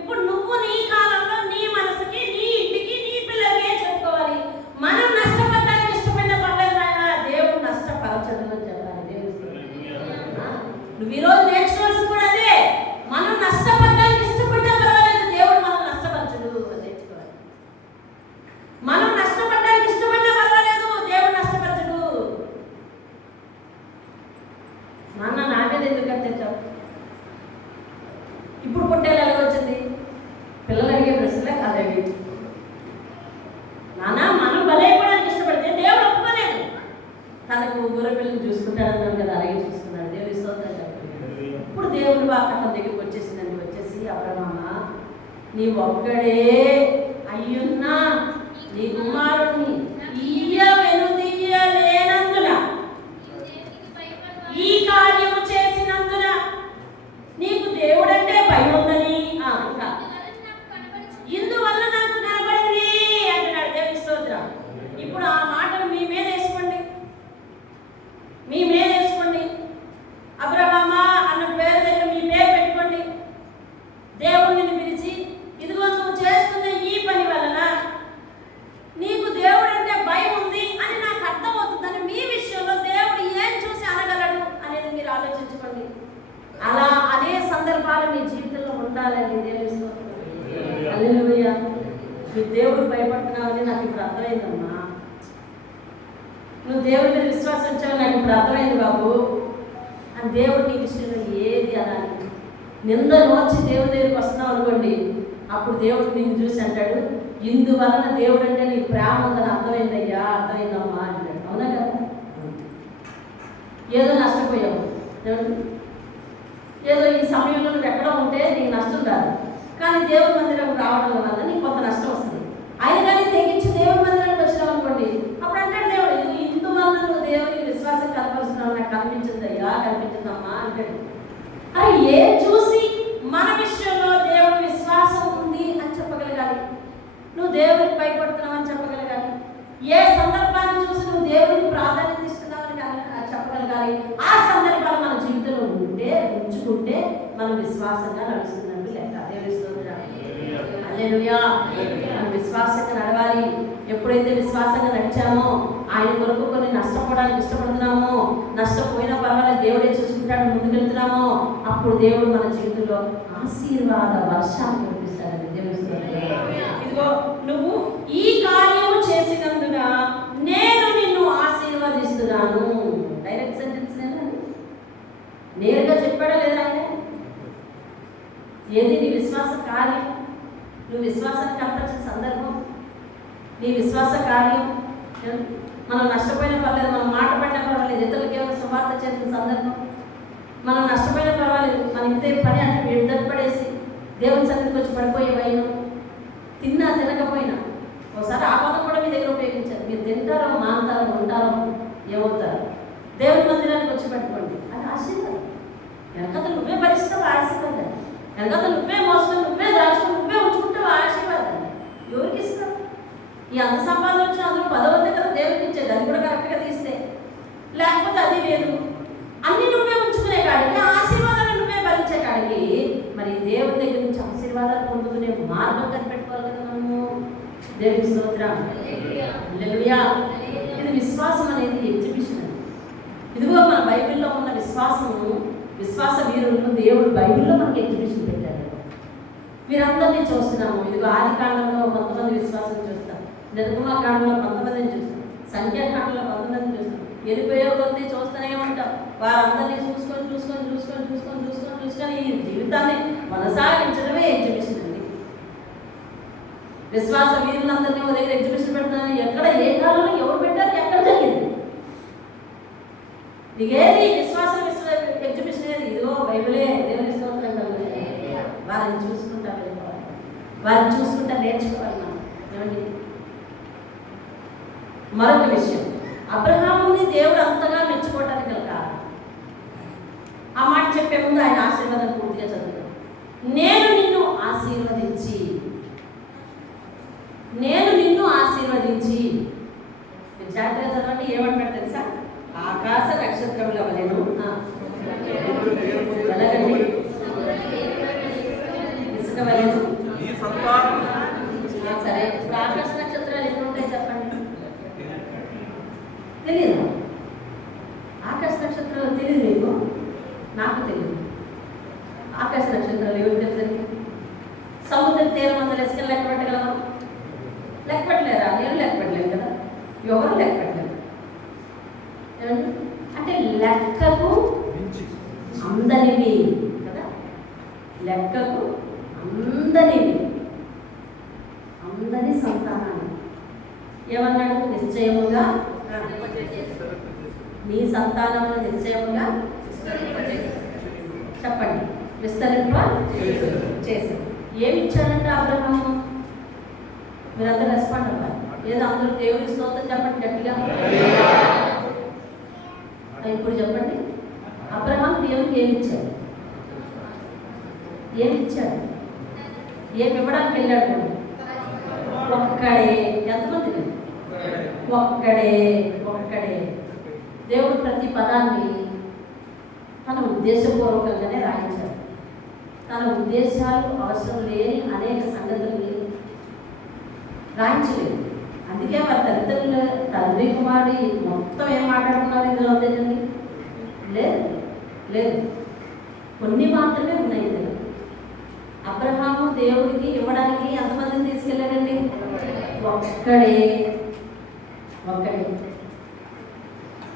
ఇప్పుడు నువ్వు నీ కాలంలో నీ మనసుకి, నీ ఇంటికి, నీ పిల్లలకి ఏం చెప్పుకోవాలి? మనం నష్టపడడానికి ఇష్టపడిన పర్లేదు నాయన, దేవుడు నష్టపరచదు అని చెప్పాలి. దేవుడు నువ్వు ఈరోజు నేర్చుకోవాల్సింది కూడా అదే. మనం నష్టపడడానికి ఇష్టపడినా పర్వాలేదు, దేవుడు మనం నష్టపరచడు అని నేర్చుకోవాలి. మనం నష్టపడడానికి ఇష్టపడినా పర్వాలేదు, దేవుడు నష్టపరచడు. నాన్న నా మీద ఎందుకు అంటావు? ఇప్పుడు పొట్టేలు ఎలా వచ్చింది? పిల్లలు అడిగే ప్రశ్నలే కాదండి. నాన్న మనం బలైపోవడానికి ఇష్టపడితే దేవుడు ఒప్పుకోలేదు. తనకు గొర్రెపిల్లని చూసుకుంటాడన్నాడు కదా, అలాగే చూసుకున్నాడు. దేవుడి స్తోత్రం. ఇప్పుడు దేవుడు వాక్కు అతని దగ్గరికి వచ్చేసిందండి. వచ్చేసి అబ్రహామా, నీ ఒక్కడే అయ్యున్నా నీ కుమారుడిని వెనుదీయలేనందున, ఈ కార్యము చేసినందున నీకు దేవుడంటే భయం ఉందని ఇంకా ఇందువల్ల నాకు కనబడింది అంటున్నాడు. దేవుని స్తోత్రం. ఇప్పుడు ఆ మాటలు మీ మీద వేసుకోండి, మీ మీద వేసుకోండి. అబ్రహామా అన్న పేరు దగ్గర మీ పేరు పెట్టుకోండి. దేవుడిని పిలిచి, ఇదిగో నువ్వు చేస్తున్న ఈ పని వలన నీకు దేవుడంటే భయం ఉంది అని నాకు అర్థమవుతుందని మీ విషయంలో దేవుడు ఏం చూసి అనగలడు అనేది మీరు ఆలోచించుకోండి. అలా అనే సందర్భాలు మీ జీవితంలో ఉండాలని దేవుని స్తోత్రం. హల్లెలూయా. మీ దేవుడు భయపడుతున్నావని నాకు ఇప్పుడు అర్థమైందమ్మా. నువ్వు దేవుడి మీద విశ్వాసం వచ్చావు, నాకు ఇప్పుడు అర్థమైంది బాబు అని దేవుడు నీ విషయంలో ఏది అనాలి. నింద నోచి దేవుడి దగ్గరికి వస్తున్నావు అనుకోండి, అప్పుడు దేవుడు నిన్ను చూసి అంటాడు, ఇందువలన దేవుడు అంటే నీ ప్రేమ ఉందని అర్థమైందయ్యా, అర్థమైందమ్మా అంటాడు. అవునా కదా? ఏదో నష్టపోయావు, ఏదో ఈ సమయంలో నువ్వు ఎక్కడో ఉంటే నీకు నష్టం రాదు. కానీ దేవుని మందిరం రావడం వల్ల నీకు కొంత నష్టం వస్తుంది. ఆయన కానీ తెగించి దేవుని మందిరానికి వచ్చినావు అనుకోండి, అప్పుడు అంటాడు దేవుడు, ఇందువల్ల నువ్వు దేవునికి విశ్వాసం కనపరుస్తున్నావు, నాకు కనిపించిందయ్యా, కనిపించిందమ్మా అంటాడు. అది ఏం చూసి మన విషయంలో దేవుని విశ్వాసం ఉంది అని చెప్పగలగాలి, నువ్వు దేవునికి భయపడుతున్నావు అని చెప్పగలగాలి, ఏ సందర్భాన్ని చూసి నువ్వు దేవునికి ప్రాధాన్యత ఇస్తున్నావని చెప్పగలగాలి. ఆ సందర్భాలు మన జీవితంలో ఉంచుకుంటే మనం విశ్వాసంగా నడుస్తున్నట్టు లెక్క. హల్లెలూయా. మనం విశ్వాసంగా నడవాలి. ఎప్పుడైతే విశ్వాసంగా నడిచామో, ఆయన కొరకు కొన్ని నష్టపోవడానికి ఇష్టపడుతున్నామో, నష్టపోయినా పర్వాలేదు దేవుడే చూసుకుంటాడు ముందుకెళ్తున్నామో, అప్పుడు దేవుడు మన జీవితంలో ఆశీర్వాద వర్షాన్ని కురిపిస్తాడని దేవుడు. ఇదిగో నువ్వు ఈ కార్యము చేసినందున నేను నిన్ను ఆశీర్వదిస్తున్నాను. డైరెక్ట్ సెంటెన్స్ నేరుగా చెప్పాడా లేదా ఆయన? ఏది నీ విశ్వాస కార్యం, నువ్వు విశ్వాసాన్ని కనపరిచిన సందర్భం, నీ విశ్వాస కార్యం. మనం నష్టపోయినా పర్లేదు, మనం మాట పడినా పర్వాలేదు, ఇతరులకి ఏమైనా సువార్త చేసిన సందర్భం, మనం నష్టపోయినా పర్వాలేదు, మన ఇంతే పని అంటే విడుదలపడేసి దేవుని సన్నిధికి వచ్చి పడిపోయేవైనా, తిన్నా తినకపోయినా, ఒకసారి ఆ పదం కూడా మీ దగ్గర ఉపయోగించారు. మీరు తింటారో మాంటారో ఉంటారో ఏమవుతారు, దేవుని మందిరానికి వచ్చి పెట్టుకోండి, అది ఆశీర్వాదం. వెనకత నువ్వే భరిస్తావు ఆశీర్వాదం, వెనకత నువ్వే మోస్తావు, నువ్వే దాచుకుని నువ్వే ఉంచుకుంటావు ఆశీర్వాదం. ఎవరికి ఇస్తావు? ఈ అంత సంపాదన వచ్చిన అందులో 10వ కదా దేవుడికి ఇచ్చేది, అది కూడా కరెక్ట్గా తీస్తే, లేకపోతే అది లేదు. అన్ని నువ్వే ఉంచుకునే కాడికి, ఆశీర్వాదాలు నువ్వే భరించే కాడికి, మరి దేవుని దగ్గర నుంచి ఆశీర్వాదాలు పొందుకునే మార్గం కనిపెట్టుకోవాలి కదా మనము. దేవునికి స్తోత్రం. హల్లెలూయా. ఇది విశ్వాసం అనేది ఎగ్జిబిషన్ అని. ఇదిగో మన బైబిల్లో ఉన్న విశ్వాసము, విశ్వాస వీరులను దేవుడు బైబిల్లో మనకి ఎగ్జిబిషన్ పెట్టారు. వీరందరినీ చూస్తున్నాము. ఇదిగో ఆది కాండంలో కొంతమంది విశ్వాసం చూస్తాం, నిర్గమకాండంలో కొంతమందిని చూస్తాం, సంఖ్యాకాండంలో కొంతమందిని చూస్తాం, వెళ్ళిపోయే కొద్దీ చూస్తూనే ఉంటాం. వారందరినీ చూసుకొని ఈ జీవితాన్ని కొనసాగించడమే ఎగ్జిబిషన్ అండి. విశ్వాస వీరులందరినీ ఒక దగ్గర ఎగ్జిబిషన్ పెడుతున్నాను. ఎక్కడ ఏ కాలంలో ఎవరు పెట్టారు, ఎక్కడ జరిగింది, నీకేది విశ్వాసం ఎగ్జిబిషన్ ఏది? ఇదిగో బైబిలే. దేవుని స్తోత్రం కలుగుతుంది. వారిని చూసుకుంటా వెళ్ళిపోవాలి, వారిని చూసుకుంటా నేర్చుకోవాలి మనం. ఏమండి, మరొక విషయం, అబ్రహాముని దేవుడు అంతగా మెచ్చుకోవటానికి గల కారణం, ఆ మాట చెప్పే ముందు ఆయన ఆశీర్వాదం పూర్తిగా చదువుతాం. నేను నిన్ను ఆశీర్వదించి, నేను నిన్ను ఆశీర్వదించి, జాగ్రత్తగా చదవండి. ఏమంటారు తెలుసా? ఆకాశ నక్షత్రముల వలెను, ఎలాగండి, ఇసుక వలెను. సరే, ఆకాశ నక్షత్రాలు ఎన్ని ఉంటాయి చెప్పండి? తెలియదు. ఆకాశ నక్షత్రాలు తెలియదు మీకు, నాకు తెలియదు. ఆకాశ నక్షత్రాలు ఎవరు తెలుసండి? సముద్ర తీరం అంతా ఇసుకలు లెక్క పెట్టగలమా? లెక్క పెట్టలేరా? నేను లెక్క పెట్టలేను కదా, ఎవరు లెక్క పెట్టలేరు. అంటే లెక్కకు అందరివి కదా, లెక్కకు అందరివి, అందరి సంతానాన్ని. ఏమన్నాడు? నిశ్చయముగా నీ సంతానమును నిశ్చయముగా చెప్పండి విస్తరింప చేశాడు. ఏమి ఇచ్చాడంటే అబ్రహాము? మీరందరూ రెస్పాండ్ అవ్వాలి. ఏదో అందరూ దేవుని స్తోత్రం చెప్పండి గట్టిగా. ఇప్పుడు చెప్పండి, అబ్రహాం దేవునికి ఏమి ఇచ్చాడు? ఏమి ఇచ్చాడు? ఏమి ఇవ్వడానికి వెళ్ళాడు? ఒక్కడే. ఎంతమంది? ఒక్కడే. దేవుడు ప్రతి పదాన్ని తన ఉద్దేశపూర్వకంగానే రాయించాడు. తన ఉద్దేశాలు అవసరం లేని అనేక సంగతుల్ని రాయించలేదు. అందుకే వారి తల్లిదండ్రులు, తండ్రి కుమారుడు మొత్తం ఏం మాట్లాడుతున్నారు ఇందులో? ఉందేనండి? లేదు, కొన్ని మాత్రమే ఉన్నాయి ఇందులో. అబ్రహాము దేవుడికి ఇవ్వడానికి ఎంతమందిని తీసుకెళ్ళాడండి? ఒక్కడే.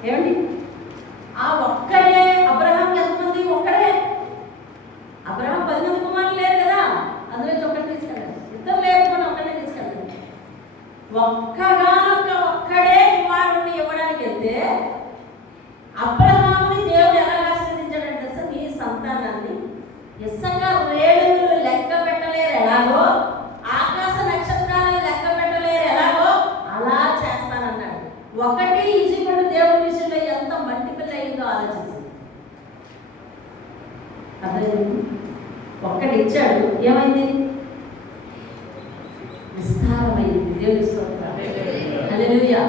ఏమండి, ఆ ఒక్కడే. అబ్రహాంకి ఎంతమంది? ఒక్కడే. అబ్రహాం 10 మంది కుమారులు లేరు కదా, అందులో ఒక్కడే తీసుకెళ్ళాడు. ఇద్దరు లేకపోతే ఒక్కడే తీసుకెళ్ళాడు. ఒక్కడే కుమారుడిని ఇవ్వడానికి వెళ్తే అబ్రహాముని దేవుడు ఎలా ఆశీర్వదించాడంటే, నీ సంతానాన్ని ఇసంగా రేణువులు లెక్క పెట్టలేరు ఇచ్చాడు, ఏమైంది? విస్తారమైంది. దేవుని స్తోత్రం. హల్లెలూయా.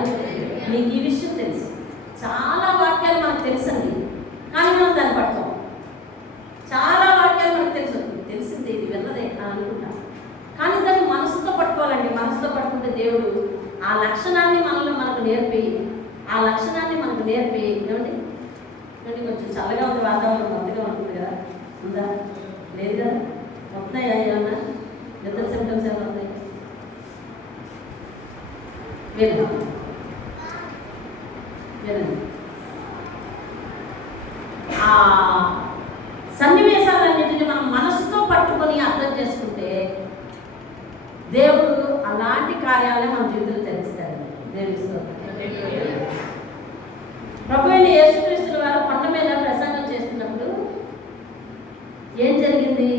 మీకు ఈ విషయం తెలుసు, చాలా వాక్యాలు మనకు తెలుసండి, కానీ మనం దాన్ని పట్టుకోం. చాలా వాక్యాలు మనకు తెలిసింది, ఇది విన్నదే అని అనుకుంటాం, కానీ దాన్ని మనసుతో పట్టుకోవాలండి. మనసుతో పట్టుకుంటే దేవుడు ఆ లక్షణాన్ని మనకు నేర్పి ఏమండి కొంచెం చల్లగా ఉంది వాతావరణం, మొత్తగా ఉంటుంది కదా, ఉందా? లేదు కదా? వస్తున్నాయా ఏమన్నా నిద్ర సిమ్టమ్స్ ఏమైనా ఉన్నాయి? వినండి. ఆ సన్నివేశాలన్నింటినీ మనం మనసుతో పట్టుకొని అర్థం చేసుకుంటే దేవుడు అలాంటి కార్యాలనే మన జీవితంలో తెలిస్తాడు. ప్రభు అయిన యేసుక్రీస్తు వారు కొండ మీద ప్రసంగం చేస్తున్నప్పుడు ఏం జరిగింది?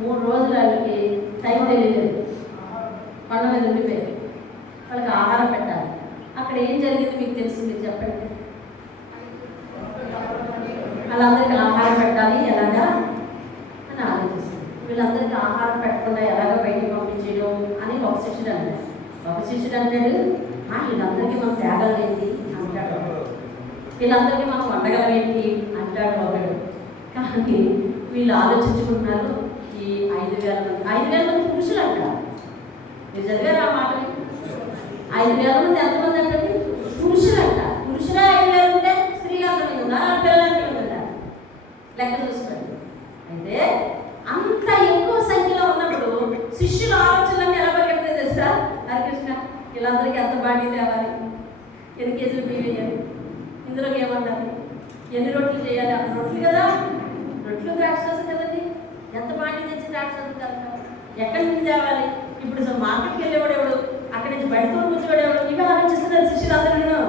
3 రోజులకి టైం తెలియలేదు, కొండ మీద ఉండిపోయారు. వాళ్ళకి ఆహారం పెట్టాలి. అక్కడ ఏం జరిగింది మీకు తెలుసు, మీరు చెప్పండి. వాళ్ళందరికీ ఆహారం పెట్టాలి ఎలాగా అని ఆలోచిస్తుంది. వీళ్ళందరికీ ఆహారం పెట్టకుండా ఎలాగ బయటికి పంపించడం అని ఒక శిష్యుడు అంటాడు. వీళ్ళందరికీ మనం తేగలమేంటి అంటాడు. వీళ్ళందరికీ మనం వండగలమేంటి అంటాడు ఒకడు. కానీ వీళ్ళు ఆలోచించుకుంటున్నారు, ఈ 5,000 మంది పురుషులు అంటారు. మీరు చదివారు ఆ మాటని? 5,000 మంది ఎంతమంది అంటే పురుషులు అంట. పురుషులే 5,000 ఉంటే స్త్రీలు ఎంతమంది ఉన్నారు? పిల్లలు ఉన్నారు. లెక్క చూసుకోండి. అయితే అంత ఎక్కువ సంఖ్యలో ఉన్నప్పుడు శిష్యుల ఆలోచనలన్నీ ఎలా పరిగెడతాయి తెలుసా? హరికృష్ణ, వీళ్ళందరికీ ఎంత బాడీ తేవాలి, ఎన్ని కేజీలు బియ్యం వేయాలి, ఇందులోకి ఏమన్నారు, ఎన్ని రొట్టెలు చేయాలి? రొట్టెలు కదా, రొట్టెలు ద్రాక్షరసం కదండి, ఎంత బాడీ తెచ్చి ద్రాక్షరసం కదా, ఎక్కడి నుంచి తేవాలి? ఇప్పుడు మార్కెట్కి వెళ్ళేవాడు ఎవడు, అక్కడి నుంచి బయటతో కూర్చోడు ఎవడు, ఇవి ఆలోచిస్తున్నారు శిష్యులందరూ.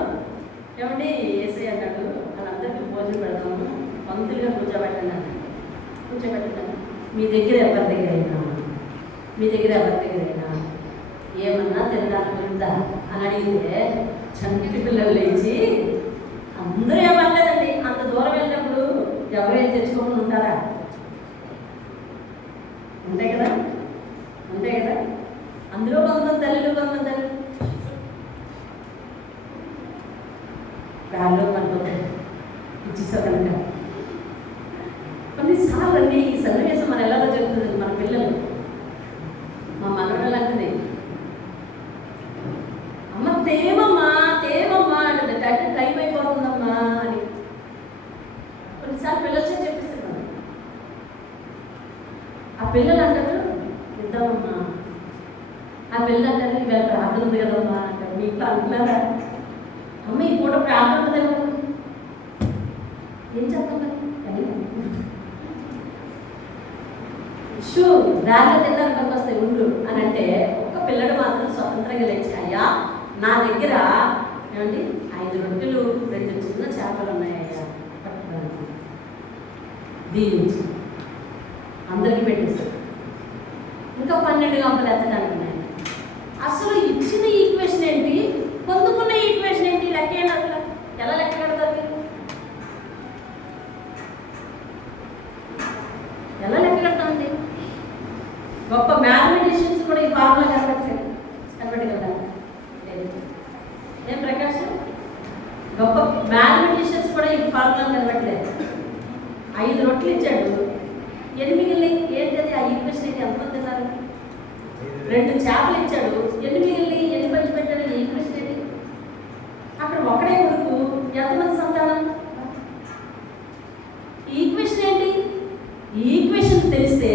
ఏమండి ఏసై అన్నాడు, వాళ్ళందరికీ భోజనం పెడతాము, పంతులుగా కూర్చోబెట్టండి. మీ దగ్గర ఎవరి దగ్గరైనా ఏమన్నా తినడానికి ఉందా అని అడిగితే చంటి పిల్లలు లేచి అందరూ ఏమనలేదండి. అంత దూరం వెళ్ళినప్పుడు ఎవరైనా తెచ్చుకోకుండా ఉంటారా? అంతే కదా. అందులో కొంతమంది తల్లులు దారిలో పడిపోతాయి ఇచ్చేసారంట. కొన్నిసార్లు అండి ఈ సన్నివేశం మన ఎలాగో జరుగుతుంది. మన పిల్లలు, మా మనవరాలు అంటుంది, అమ్మ తేమమ్మా అంటే టైం అయిపోతుందమ్మా అని. కొన్నిసార్లు పిల్లలు చెప్పిస్తున్నాను. ఆ పిల్లలు అంటారు ఇద్దామమ్మా. ఆ పిల్లలు అంటారు ఇవాళ ప్రార్థన ఉంది కదమ్మా అంటారు. మీకు అంటున్నారా? అమ్మ ఈ పూట ప్రార్థన ఉంది కదా, ఏం చెప్తాం దారిలో తిన్నారు పనికి వస్తాయి ఉండు అని అంటే, ఒక్క పిల్లడు మాత్రం స్వతంత్రంగా లేచి, అయ్యా నా దగ్గర ఏమండి 5 రొట్టెలు 2 చిన్న చేపలు ఉన్నాయ్యా, పట్టుకున్నాను, దీవించి అందరికీ పెట్టేస్తారు. ఇంకా 12 గంటలు ఎత్తడానికి ఉన్నాయి. అసలు ఇచ్చిన ఈక్వేషన్ ఏంటి, పొందుకున్న ఈక్వేషన్ ఏంటి, లెక్క ఏంటి? అసలు ఎలా లెక్క కడతారు మీరు? ఎలా లెక్క కడతామండి? గొప్ప మ్యాథమెటిషియన్స్ కూడా ఈ ఫార్ములా కనబెట్టగలరా? ఏం ప్రకాశం? గొప్ప మ్యాథమెటిషియన్స్ కూడా ఈ ఫార్ములా కనబట్టలేదు. 5 రొట్టెలు ఇచ్చాడు, 8 మిగిలినాయి. ఏంటది ఆ ఈక్వేషన్ ఏంటి? ఎంతమంది తిన్నారు? 2 చేపలు ఇచ్చాడు, 8 మిగిలినాయి. 8 పంచి పెట్టాడు. ఈ ఈక్వేషన్ ఏంటి? అక్కడ ఒకడే కొడుకు, ఎంతమంది సంతానం? ఈ ఈక్వేషన్ ఏంటి? ఈ ఈక్వేషన్ తెలిస్తే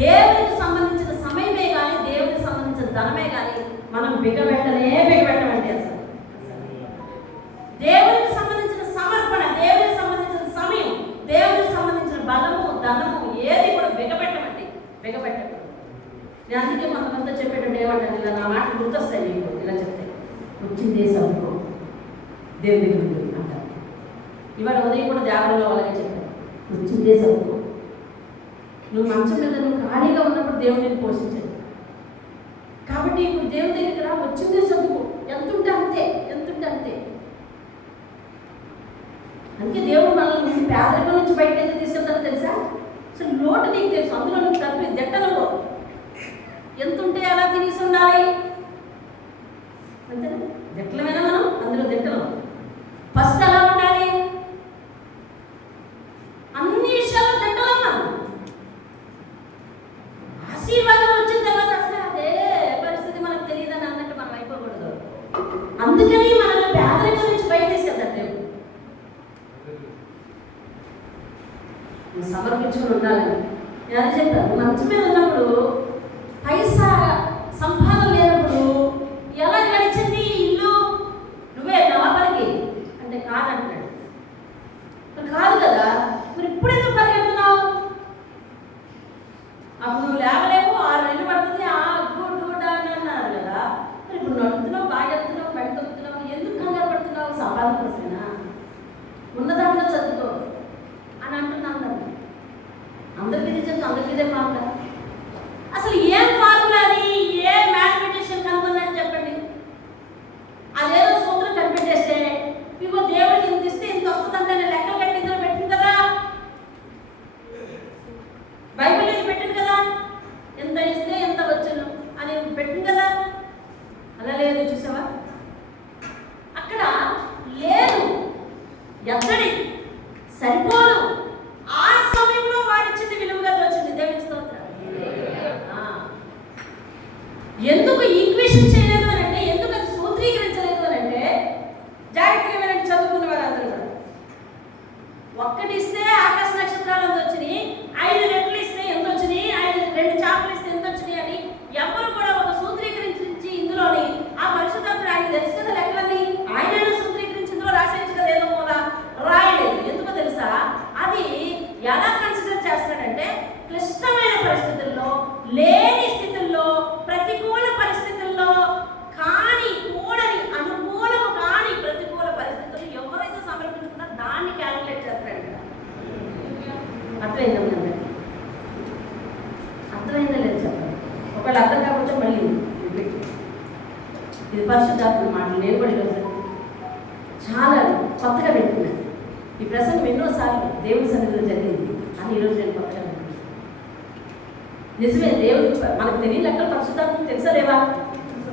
దేవునికి సంబంధించిన సమయమే కానీ, దేవునికి సంబంధించిన ధనమే కానీ మనం బిగబెట్టమంటే అసలు దేవునికి సంబంధించిన సమర్పణ, దేవునికి సంబంధించిన సమయం, దేవునికి సంబంధించిన బలము, ధనము ఏది కూడా బిగబెట్టమండి. నేను అందుకే కొంతమంది చెప్పేటప్పుడు ఏమంటాను, ఇలా నా మాట గుర్తొస్తాయి మీకు. ఇలా చెప్తే వచ్చిందే సభకు దేవుడి దగ్గర అంటారు. ఇవాళ ఉదయం కూడా జాగ్రత్తలో అలాగే చెప్పాను, వచ్చిందే సభకు. నువ్వు మంచం మీద నువ్వు ఖాళీగా ఉన్నప్పుడు దేవుడిని పోషించదు. కాబట్టి ఇప్పుడు దేవుడి దగ్గర వచ్చిందే చదువు, ఎంతుంటే అంతే. అందుకే దేవుడు మనల్ని పేదరికం నుంచి బయటకు ఎందుకు తీసుకెళ్తారో తెలుసా? అసలు లోటు నీకు తెలుసు, అందులో నువ్వు కలిపి దిట్టలో ఎంత ఉంటే అలా తినేసి ఉండాలి అంతేనా? దిట్టలమేనా మనం? అందులో దిట్టలం ఫస్ట్ ఎలా ఉండాలి? అన్ని విషయాల్లో దిట్టలం మనం. ఆశీర్వాదం వచ్చిన తర్వాత అసలు అదే పరిస్థితి మనకు తెలియదని అన్నట్టు మనం అయిపోకూడదు. అందుకని మనల్ని పేదరికం నుంచి బయటేసేద్దాం దేవుడు. సమర్పించుకుని ఉండాలని నేను అది చెప్పాను. మంచి మీద ఉన్నప్పుడు పైసా సంపాదన లేనప్పుడు ఎలా గడిచింది ఇల్లు? నువ్వే నవాపరికి అంటే కాదంటాడు. కాదు కదా, మరి ఇప్పుడు ఎందుకు పరిగెడుతున్నావు? అప్పుడు నువ్వు లేవలేవు, 6 నెలలు పడుతుంది, గుడ్ అని అన్నారు కదా. మరి ఇప్పుడు నడుపుతున్నావు, బాగా వెళ్తున్నావు, బయట తొక్కుతున్నావు, ఎందుకు కంగారు పడుతున్నావు? సంపాదన కోసమేనా? ఉన్న దాంట్లో చదువుకో అని అంటున్నాను. అందరికీ చెప్తే అందరికీ ఇదే ఫార్ములా. అసలు ఏం ఫార్ములా అది? ఏ మ్యాథమెటిషియన్ కనుగొన్నారని చెప్పండి. అదేదో సూత్రం కనిపెట్టేస్తే మీకు దేవుడికి ఇంత ఇస్తే ఇంత వస్తుందంటే నేను లెక్కలు కట్టి ఇందులో పెట్టింది కదా, బైబిల్ ఇది పెట్టింది కదా, ఎంత ఇస్తే ఎంత వచ్చును అని పెట్టింది కదా. అలా లేదు, చూసావా? అక్కడ లేదు, ఎత్తడి సరిపోదు. ఆ సమయంలో వాడిచ్చింది విలువగా వచ్చింది. దేవుని స్తోత్రం. ఎందుకు ఈక్వేషన్ చేయలేదు అని అంటే, ఎందుకు అది సూత్రీకరించలేదు అని అంటే, జాగ్రత్తగా వినండి చదువుకున్న వారందరూ కూడా. 1 ఇస్తే ఆకాశ నక్షత్రాలు ఎంత వచ్చినాయి, 5 రెట్లు ఇస్తే ఎంత వచ్చినాయి, 2 చేపలు ఇస్తే ఎంత వచ్చినాయి అని ఎవరు కూడా ఒక సూత్రీకరించి ఇందులోని ఆ పరిశుద్ధాత్ముడు ఆయన తెలుసు కదా లెక్కలన్నీ, ఆయన సూత్రీకరించి ఇందులో రాసేయచ్చు కదా, ఏదో కూడా రాయలేదు. ఎందుకో తెలుసా? అది ఎలా కన్సిడర్ చేస్తాడంటే, క్లిష్టమైన పరిస్థితుల్లో, లేని స్థితుల్లో, ప్రతికూల పరిస్థితుల్లో, కానీ కూడని అనుకూలము కాని ప్రతికూల పరిస్థితుల్లో ఎవరైతే సమర్పించుకున్నారో దాన్ని క్యాలిక్యులేట్ చేస్తాడు కదా. అర్థమైందా? అర్థమైందా లేదు చెప్పండి. ఒకవేళ అర్థం కాకపోతే మళ్ళీ ఇది పరిశుద్ధాత్మ మాటలు. నేను కూడా ఈరోజు చాలా కొత్తగా పెట్టుకున్నాను. ఈ ప్రసంగం ఎన్నోసార్లు దేవుని సన్నిధిలో జరిగింది అని ఈరోజు నేను కొత్తగా పెట్టుకున్నాను. నిజమే, దేవుడు మనకు తెలియని లెక్కలు పరిశుద్ధాత్మ తెలుసా లేవా?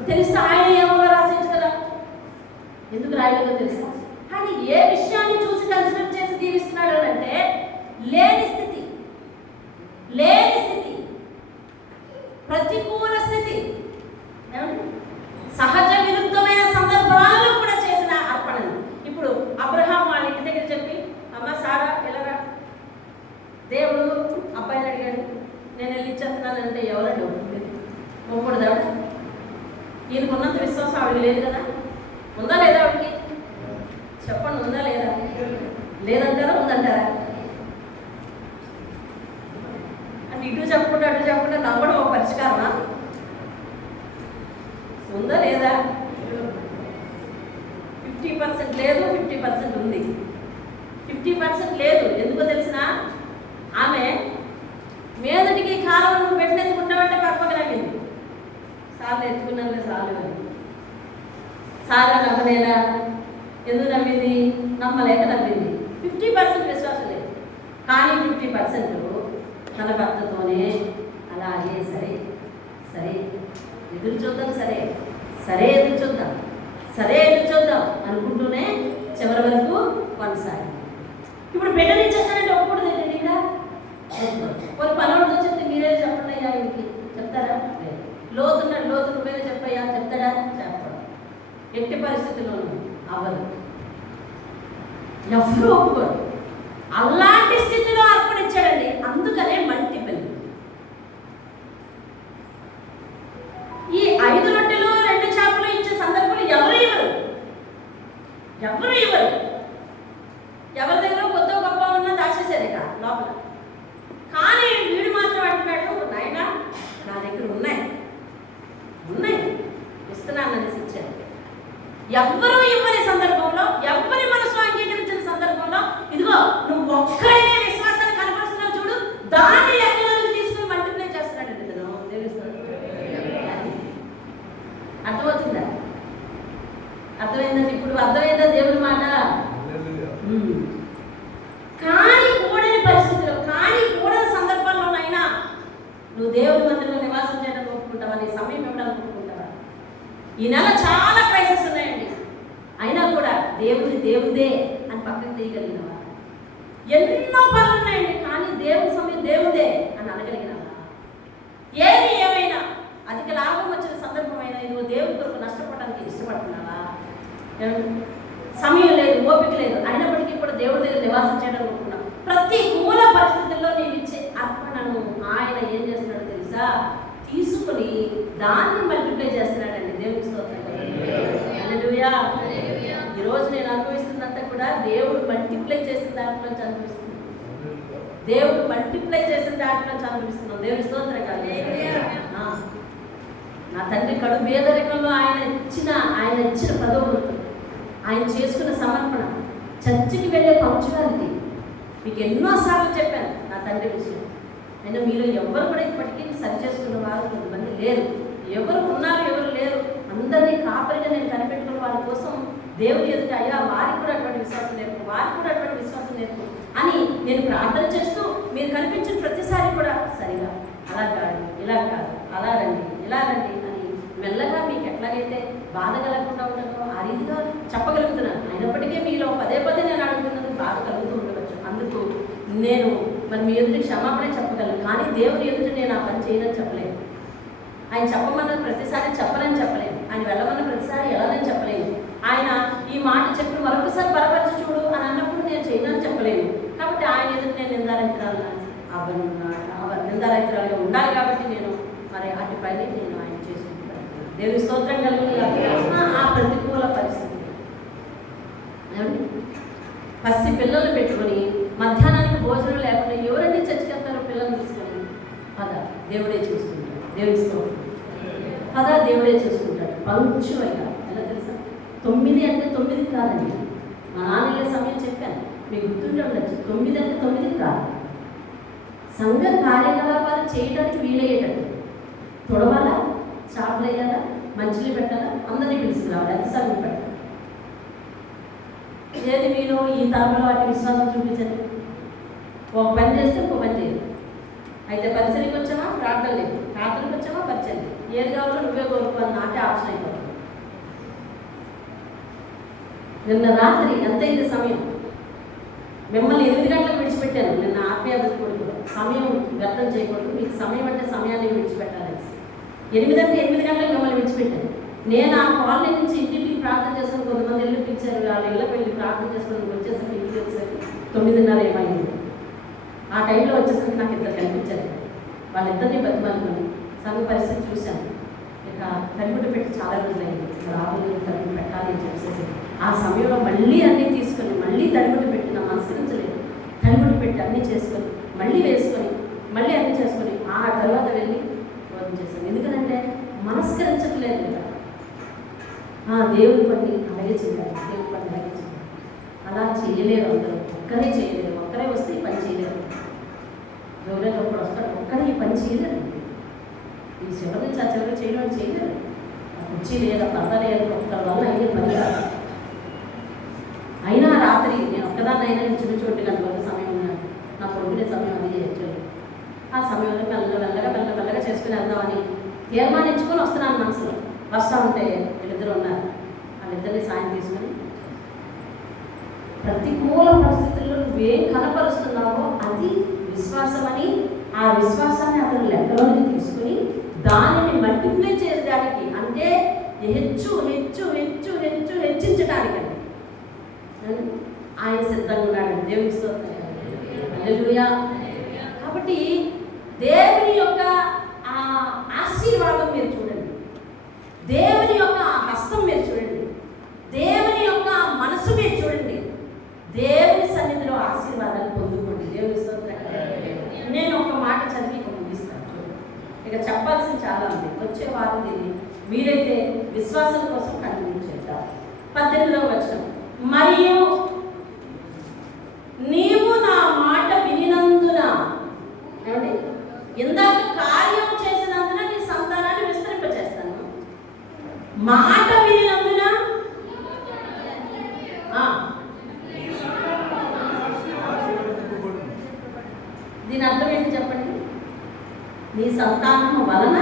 తెలిస్తే ఆయన ఏమో రాసేయచ్చు కదా. ఎందుకు రాయలేదో తెలుసా? కానీ ఏ విషయాన్ని చూసి కన్సిడర్ చేసి దీవిస్తున్నాడు అని అంటే, లేని స్థితి, ప్రతికూల స్థితి, సహజ విరుద్ధమైన సందర్భాలలో కూడా చేసిన అర్పణలు. ఇప్పుడు అబ్రహాం వాళ్ళ ఇంటి దగ్గర చెప్పి, అమ్మ సారా వెళ్ళరా, దేవుడు అబ్బాయిని అడిగాడు, నేను వెళ్ళి ఇచ్చేస్తున్నానంటే ఎవరండి ఒప్పుకూడదా? ఈయనకు ఉన్నంత విశ్వాసం ఆవిడకి లేదు కదా. ఉందా లేదా ఆవిడకి? చెప్పండి, ఉందా లేదా? లేదంటారా ఉందంటారా? అంటే ఇటు చెప్పకుండా నవ్వడం ఒక పరిష్కారమా? ఉందా లేదా? 50% లేదు, 50% ఉంది. 50% లేదు. ఎందుకో తెలిసిన? ఆమె మీదటికి కాలం నువ్వు పెట్టిన ఎత్తుకుంటావంటే పక్కపక్క నవ్వింది. సార్లు ఎత్తుకున్నానులే సార్లు. సారా నమ్మలేదా? ఎందుకు నమ్మింది? నమ్మలేక నమ్మింది. 50% విశ్వాసం లేదు, కానీ 50% తన భర్తతోనే అలాగే సరే ఎదురు చూద్దాం, సరే ఎదురు చూద్దాం అనుకుంటూనే చివరి వరకు కొనసాగి. ఇప్పుడు బిడ్డనిచ్చేస్తానంటే ఒప్పుకోడు ఏంటండి? ఇక్కడ కొన్ని పనులతో చెప్తే మీరే చెప్పండి అయ్యా, వీరికి చెప్తారా? లోతున్నాడు, నువ్వేదో చెప్పయ్యా చెప్తాడా? చెప్పడు. ఎట్టి పరిస్థితుల్లోనూ అవ్వదు, ఎవరు ఒప్పుకోరు. అలాంటి స్థితిలో అర్పణించాడండి. అందుకనే మల్టిపుల్. ఈ 5 రొట్టెలు 2 చేపలు ఇచ్చే సందర్భంలో ఎవరు ఇవ్వరు. ఎవరి దగ్గర కొత్త గొప్ప ఉన్నా దాచేసారు లోపల. కానీ వీడు మాత్రం అంటున్నాడు, నాయనా నా దగ్గర ఉన్నాయి ఇస్తున్నాను అనేసి ఇచ్చాడు. ఎవ్వరూ ఇవ్వని సందర్భంలో, ఎవరి మనసు అంగీకరించిన సందర్భంలో, ఇదిగో నువ్వు ఒక్కడనే విశ్వాసాన్ని కనపరుస్తున్నావు చూడు, దాన్ని లెక్కలోకి తీసుకుని మల్టిప్లై చేస్తున్నాడు. అర్థమైందండి? ఇప్పుడు అర్థమైందా దేవుని మాట? కానీ కూడని పరిస్థితిలో, కానీ కూడని సందర్భం సమయం ఇవ్వడానికి ఒప్పుకుంటారా? ఈ నెల చాలా క్రైసిస్ ఉన్నాయండి, అయినా కూడా దేవుదే అని పక్కకు తీయగలిగినవా? ఎన్నో పనులు ఉన్నాయండి, కానీ దేవుని సమయం దేవుదే అని అనగలిగినవా? ఏది ఏమైనా అధిక లాభం వచ్చిన సందర్భమైనా ఇదిగో దేవుడి కొరకు నష్టపోవడానికి ఇష్టపడుతున్నావా? సమయం లేదు, ఓపిక లేదు, అయినప్పటికీ కూడా దేవుడి దగ్గర నివాసం చేయడం అనుకున్నా. ప్రతికూల పరిస్థితుల్లో నేను ఇచ్చే అర్పణను ఆయన ఏం చేస్తున్నాడో తెలుసా? తీసుకుని దాన్ని మల్టిప్లై చేస్తున్నాడండి. దేవుని స్తోత్రం. హల్లెలూయా. ఈరోజు నేను అనుభవిస్తున్నంత కూడా దేవుడు మల్టిప్లై చేసిన దాంట్లోంచి అనుభవిస్తున్నాను. దేవుడు మల్టిప్లై చేసిన దాంట్లోంచి అనుభవిస్తున్నాను. దేవుని స్తోత్రం కాదు. నా తండ్రి కడు పేదరికంలో ఆయన ఇచ్చిన పదవులు, ఆయన చేసుకున్న సమర్పణ, చర్చికి వెళ్ళే పంక్చువాలిటీ, మీకు ఎన్నోసార్లు చెప్పాను నా తండ్రి విషయం. అయినా మీలో ఎవరు కూడా ఇప్పటికీ సరి చేసుకున్న వారు కొంతమంది లేరు. ఎవరు ఉన్నారు, ఎవరు లేరు, అందరినీ కాపరిగా నేను కనిపెట్టుకున్న వారి కోసం దేవుడి ఎదుట అయ్యా వారికి కూడా అటువంటి విశ్వాసం నేర్పు, వారికి కూడా అటువంటి విశ్వాసం నేర్పు అని నేను ప్రార్థన చేస్తూ మీరు కనిపించిన ప్రతిసారి కూడా సరిగా అలా కాదు, ఇలా కాదు, అలా రండి, ఇలా రండి అని మెల్లగా మీకు ఎట్లాగైతే బాధ కలగకుండా ఉండదో ఆ రీతిగా చెప్పగలుగుతున్నాను. అయినప్పటికీ మీలో పదే నేను అడుగుతున్నది బాధ కలుగుతూ ఉండవచ్చు. అందుకు నేను మరి మీ ఎదుటి క్షమాపణ చెప్పగలను, కానీ దేవుని ఎదుట నేను ఆ పని చేయనని చెప్పలేను. ఆయన చెప్పమన్న ప్రతిసారి చెప్పలేని చెప్పలేను, ఆయన వెళ్ళమన్న ప్రతిసారి వెళ్ళాలని చెప్పలేను. ఆయన ఈ మాట చెప్పి మరొకసారి బలపరిచి చూడు అని అన్నప్పుడు నేను చేయనని చెప్పలేను. కాబట్టి ఆయన ఎదురు నేను నిందారహితురాలుగా ఉండాలి. కాబట్టి నేను మరి అటు పని నేను ఆయన చేసుకుంటాను. దేవుని స్తోత్రం కలిగిన ఆ ప్రతికూల పరిస్థితి పసి పిల్లలు పెట్టుకొని మధ్యాహ్నానికి భోజనం లేకుండా ఎవరండి చచ్చికెళ్తారో పిల్లల్ని తీసుకొని? పదా దేవుడే చూసుకుంటాడు. దేవుని స్తోత్రం. పదా దేవుడే చూసుకుంటాడు. పంక్చువల్గా ఎలా తెలుసా? 9 అంటే 9 కాదండి. మా నాన్నలే సమయం చెప్పాను, మీకు గుర్తుండే ఉండొచ్చు. 9 అంటే 9 కాదు. సంఘ కార్యకలాపాలు చేయడానికి వీలయ్యేటట్టు తొడవాలా, షాపులు వేయాలా, మంచిలు పెట్టాలా, అందరినీ పిలుచుకురావాలి. ఎంత సమయం పెట్టాలి? ఏది మీలో ఈ తరంలో వాటి విశ్వాసం చూపించండి. ఒక పని చేస్తే ఇంకో పని చేయదు. అయితే పరిచయకి వచ్చామా ప్రార్థన లేదు, ప్రార్థనకి వచ్చామా పరిచయం లేదు. ఏది కావాలో నువ్వే కోరుకోవాలి, నాకే ఆప్షన్ అయిపోతుంది. నిన్న రాత్రి ఎంతైంది సమయం? మిమ్మల్ని 8 గంటలకు విడిచిపెట్టాను. నిన్న ఆత్మీయాభివృద్ధి కొడుకు సమయం వ్యర్థం చేయకూడదు, మీకు సమయం అంటే సమయాన్ని విడిచిపెట్టాలి. 8 అంటే 8 గంటలకు మిమ్మల్ని విడిచిపెట్టాను. నేను ఆ కాలనీ నుంచి ఇంటికి ప్రార్థన చేసుకుని కొంతమంది ఇల్లు పిలిచారు. వాళ్ళ ఇళ్ళకి వెళ్ళి ప్రార్థన చేసుకుని వచ్చేసరికి ఇంటికి వచ్చేసరికి 9:30 ఏమైంది. ఆ టైంలో వచ్చేసరికి నాకు ఇద్దరు కనిపించారు. వాళ్ళిద్దరినీ బతిమాలుకొని సంఘ పరిస్థితి చూశాను. ఇక తలుపుడు పెట్టి చాలా రోజులైంది. రాహుల్ తలుపుడు పెట్టాలి అని చెప్పేసి ఆ సమయంలో మళ్ళీ అన్నీ తీసుకొని మళ్ళీ తలుపుడు పెట్టి నా మనస్కరించలేదు. తలుపుడు పెట్టి అన్నీ చేసుకొని మళ్ళీ వేసుకొని మళ్ళీ అన్నీ చేసుకొని ఆ తర్వాత వెళ్ళి భోజనం చేశాను. ఎందుకంటే మనస్కరించట్లేదు కదా. దేవుడి పని అలాగే చేయాలి, దేవుడి పని అలాగే చేయాలి. అలా చేయలేరు అందరూ, ఒక్కరే చేయలేరు. ఒక్కరే వస్తే ఈ పని చేయలేరు. ఎవరైనా ఒకడు వస్తాడు, ఒక్కడే ఈ పని చేయలేరు. ఈ చివరి నుంచి ఆ చివరి చేయడం చేయలేరు. కుర్చీ లేదా పర్ద లేదు, ఒక్కరి వల్ల అయ్యే పని కాదు. అయినా రాత్రి నేను ఒక్కదాన్ని అయినా చిన్న చోటు గంటల సమయం ఉన్నాను. నా కొడుకునే సమయం అది చేయొచ్చు. ఆ సమయంలో మెల్లగా చేసుకుని వెళ్దామని తీర్మానించుకొని వస్తున్నాను మనసులో. వస్తూ ఉంటే వీళ్ళిద్దరు ఉన్నారు. వాళ్ళిద్దరిని సాయం తీసుకొని ప్రతికూల పరిస్థితుల్లో నువ్వేం కనపరుస్తున్నావో అది విశ్వాసమని ఆ విశ్వాసాన్ని అతను లెక్కలోకి తీసుకుని దానిని మల్టిప్లై చేయడానికి, అంటే హెచ్చించడానికండి ఆయన సిద్ధంగా ఉన్నాడు. దేవుని స్తోత్రం. హల్లెలూయా. కాబట్టి దేవుని యొక్క ఆ ఆశీర్వాదం మీరు చూడండి, దేవుని యొక్క హస్తం మీరు చూడండి, దేవుని యొక్క మనసు మీరు చూడండి. దేవుని సన్నిధిలో ఆశీర్వాదాలు పొందుకోండి. దేవుని స్తోత్రం. నేను ఒక మాట చదివి ముగిస్తాను. ఇక చెప్పాల్సింది చాలా ఉంది. వచ్చే వారం దీన్ని మీరైతే విశ్వాసం కోసం కంటిన్యూ చేద్దాం. 18వ వచనం, మరియు నీవు నా మాట వినినందున, ఏమండి, ఇందాక కార్యం చేసినందున నీ సంతానాన్ని విస్తరింపచేస్తాను. మాట వినినందున దీని అర్థం ఏంటి చెప్పండి? నీ సంతానం వలన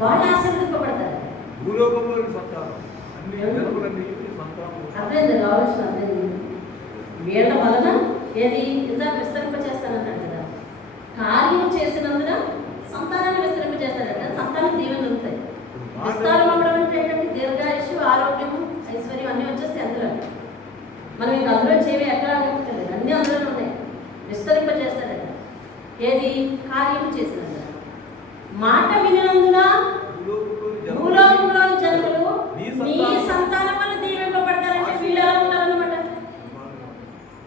వాళ్ళు ఆశీర్వదింపబడతారు. అర్థమైంది ఆలోచన, అర్థమైంది. వీళ్ళ వలన ఏది ఇందాక విస్తరింపచేస్తానన్నాడు కదా, కార్యం చేసినందున సంతానాన్ని విస్తరింపచేస్తాడట. సంతానం దీవెనలు ఉంటాయి. విస్తారం అవ్వడం అంటే ఏంటంటే దీర్ఘాయుషు, ఆరోగ్యము, ఐశ్వర్యం అన్నీ వచ్చేస్తాయి అందులో. మనం ఇంక అందులో చేవి ఎక్కడ ఆగక్కర్లేదు, అన్నీ అందులోనే ఉన్నాయి. విస్తరింపచేస్తాడట. ఏది కార్యం చేసినందున. మాట వినినందున భూలోకంలోని జనులు నీ సంతానం వల్ల దీవింపబడతారంటే వీళ్ళు ఎలా ఉంటారన్నమాట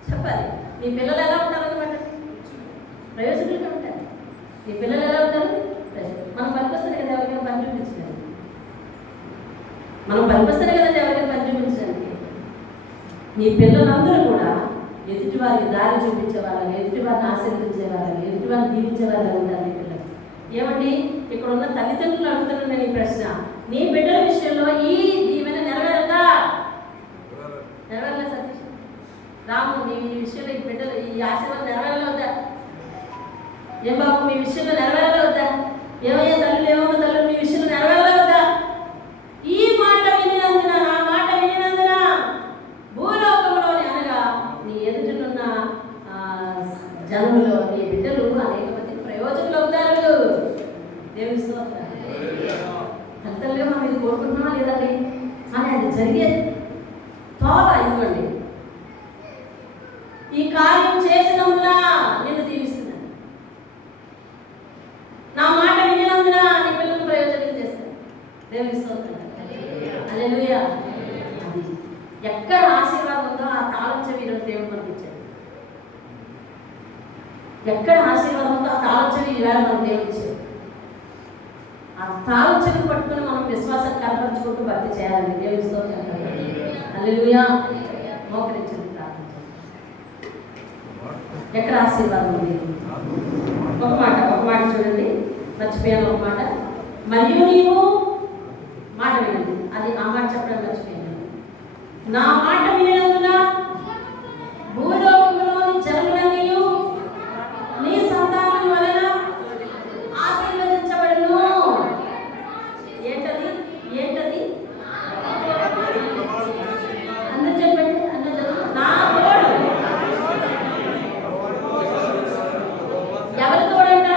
చెప్పాలి. నీ పిల్లలు ఎలా ఉంటారన్నమాట, ప్రయోజకులుగా ఉంటారు. నీ పిల్లలు ఎలా ఉంటారు, మనం పనికొస్తేనే కదా ఎవరికైనా పని చూపించడానికి. మనం పనికొస్తేనే కదండి ఎవరికైనా పని చూపించడానికి. నీ పిల్లలందరూ కూడా ఎదుటి వారికి దారి చూపించే వాళ్ళని, ఎదుటి వారిని ఆశీర్వదించే వాళ్ళని, ఎదుటి వారిని దీవించే వాళ్ళని ఉంటారు నీ పిల్లలు. ఏమండి ఇక్కడ ఉన్న తల్లిదండ్రులు అడుగుతున్నాను నేను ఈ ప్రశ్న, నీ బిడ్డల విషయంలో ఈ దీవెన నెరవేరదా? నెరవేరలే సతీష్ రాము, నీ విషయంలో ఈ బిడ్డలు ఈ ఆశీర్వాదం నెరవేరలే వద్దా? ఏం బాబు మీ విషయంలో నెరవేరలే వద్దా? ఏమయ్యా తల్లులు, ఏమో తల్లులు మీ విషయంలో నెరవేరలే వద్దా? ఈ మాట వినినందున, నా మాట వినినందున భూలోకంలోని అనగా నీ ఎదుటినున్న జనములో నీ బిడ్డలు అనేక మందికి ప్రయోజకులు అవుతారు. దేవుని స్తోత్రం. తల్లిగా మనం ఇది కోరుకుంటున్నామా లేదండి అని అది జరిగేది తోవ. ఇవ్వండి, ఈ కార్యం చేసినందున నిన్ను దీవిస్తున్నాను, నా మాట వినినందున నీ పిల్లలను ప్రయోజనం చేస్తాను. దేవుని స్తోత్రం. హల్లెలూయా. ఎక్కడ ఆశీర్వాదం ఉందో ఆ తాళం చెవి ఈరోజు దేవుడు మనకి ఇచ్చాడు. ఎక్కడ ఆశీర్వాదం ఉందో ఆ తాళం చెవి ఈవేళ మనకు దేవుడు ఇచ్చాడు. ఆ తాళం చెవిని పట్టుకుని మనం విశ్వాసం కనపరుచుకుంటూ భక్తి చేయాలండి. దేవుని స్తోత్రం. హల్లెలూయా. మోకరించండి, ప్రార్థించండి. ఎక్కడ ఆశీర్వాదం ఉంది? ఒక మాట చూడండి, మర్చిపోయాను ఒక మాట. మరియు నీవు మాట వినండి, అది ఆ మాట చెప్పడం మర్చిపోయాను. నా మాట వినందున భూలోకంలోని జనులన్నీ నీ సంతానం వలన ఆశీర్వదించబడును. ఏంటది ఏంటది అందరూ చెప్పండి, అందరూ చదువు. నా తోడు. ఎవరి తోడంట?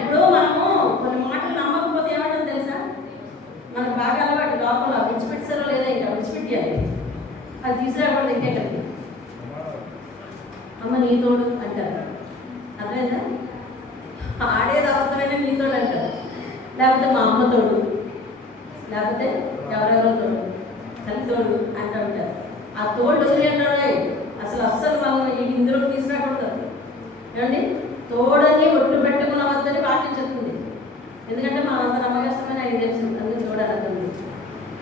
ఇప్పుడు మనము కొన్ని మాటలు నమ్మకపోతే ఏమంటాం తెలుసా? మనకు బాగా అలవాటు, లోపల విడిచిపెట్టారో లేదా ఇంకా విడిచిపెట్టాలి, అది తీసుకురాకూడదు ఇంకే కదా. అమ్మ నీ తోడు అంటారు, అర్థమైందా? ఆడేది అవసరమైనా నీ తోడు అంటారు. లేకపోతే మా అమ్మ తోడు, లేకపోతే ఎవరెవరో తోడు, తల్లి తోడు అంటూ ఉంటారు. ఆ తోడు అంటారు అసలు అస్సలు మనం ఇందులో తీసుకురాకూడదు. ఏమండి, తోడని ఒట్టు పెట్టుకున్నవద్దని వాక్యం చెప్తుంది. ఎందుకంటే మనం అంత నమ్మకష్టమైన ఆయన తెలిసింది, అందుకు చూడాలంటుంది.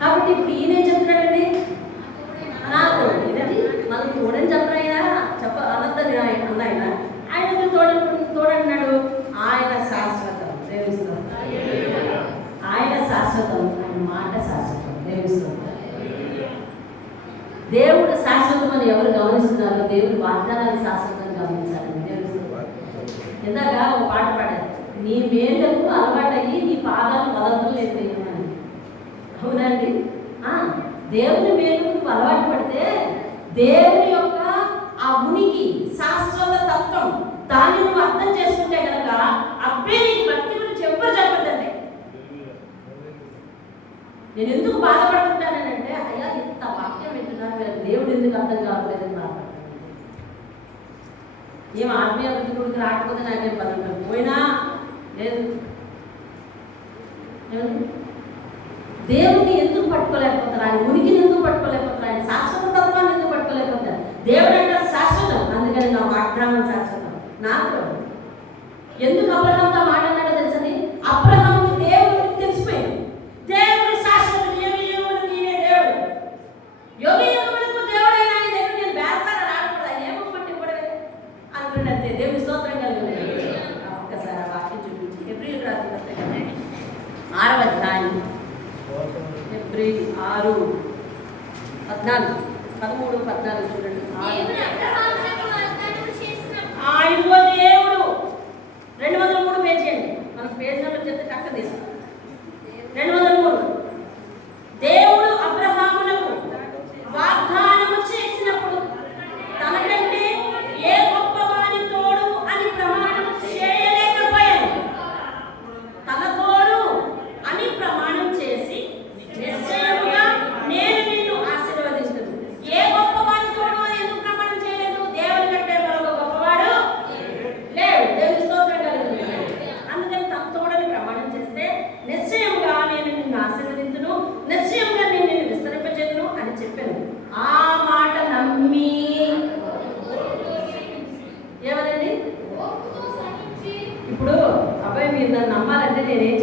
కాబట్టి ఇప్పుడు ఈయనేం చెప్తున్నాడండి, నా తోడు. ఇదండి మనకు తోడని చెప్పనైనా అనద్దని అన్నాయన, ఆయన తోడంటున్నాడు. ఆయన శాశ్వతం. దేవిస్తాం. ఆయన శాశ్వతం, ఆయన మాట శాశ్వతం. దేవిస్తాం. దేవుడు శాశ్వతం అని ఎవరు గమనిస్తున్నారో దేవుడు వాగ్దానాన్ని శాశ్వతం గమనించాలని దేవిస్తాం. ఇందాక ఒక పాట పాడారు, నీ మేళ్లకు అలవాటయ్యి నీ పాదాలు వదలలేదు అని. అవునండి, దేవుని మేలుకు నువ్వు అలవాటు పడితే దేవుని యొక్క ఆ ఉనికి, శాశ్వత తత్వం, దాన్ని నువ్వు అర్థం చేసుకుంటే కనుక అబ్బే నీకు భక్తి గురించి ఎవ్వరు చెప్పదండి. నేను ఎందుకు బాధపడుతుంటానంటే, అయ్యా ఇంత వాక్యం వింటున్నారు, దేవుడు ఎందుకు అర్థం కావట్లేదని బాధపడతాను. ఏం ఆత్మీయ అభివృద్ధి గురించి రాకపోతే నాకేం పని పోయినా లేదు. దేవుడిని ఎందుకు పట్టుకోలేకపోతారు? ఆయన ఉనికిని ఎందుకు పట్టుకోలేకపోతారు? ఆయన శాశ్వత తత్వాన్ని ఎందుకు పట్టుకోలేకపోతారు? దేవుడు అంటే శాశ్వతం, అందుకని నా వాగ్దానం శాశ్వతం. నాకు ఎందుకు అబ్రహాంతో మాట అన్నాడో తెలుసని, అబ్రహాంకి దేవుడికి తెలిసిపోయింది. దేవుడు శాశ్వతం, నేనే దేవుడు, యుగములకు దేవుడైన ఆయన దగ్గర నేను బేరసాల రాకూడదు, ఆయన ఏమో పట్టింపడే అనుకున్నట్టే. దేవుడి స్తోత్రం కలుగుతుంది. ఒక్కసారి ఆ వాక్యం చూపించి హెబ్రీయులకు రాసిన పత్రిక 6వ అధ్యాయం, హెబ్రీయులు 6, 14, 13, 14 చూడండి. ఇదిగో దేవుడు 203 పేజీ అండి. మన పేజ్ నెంబర్ చెప్తే చక్క తీస్తాం.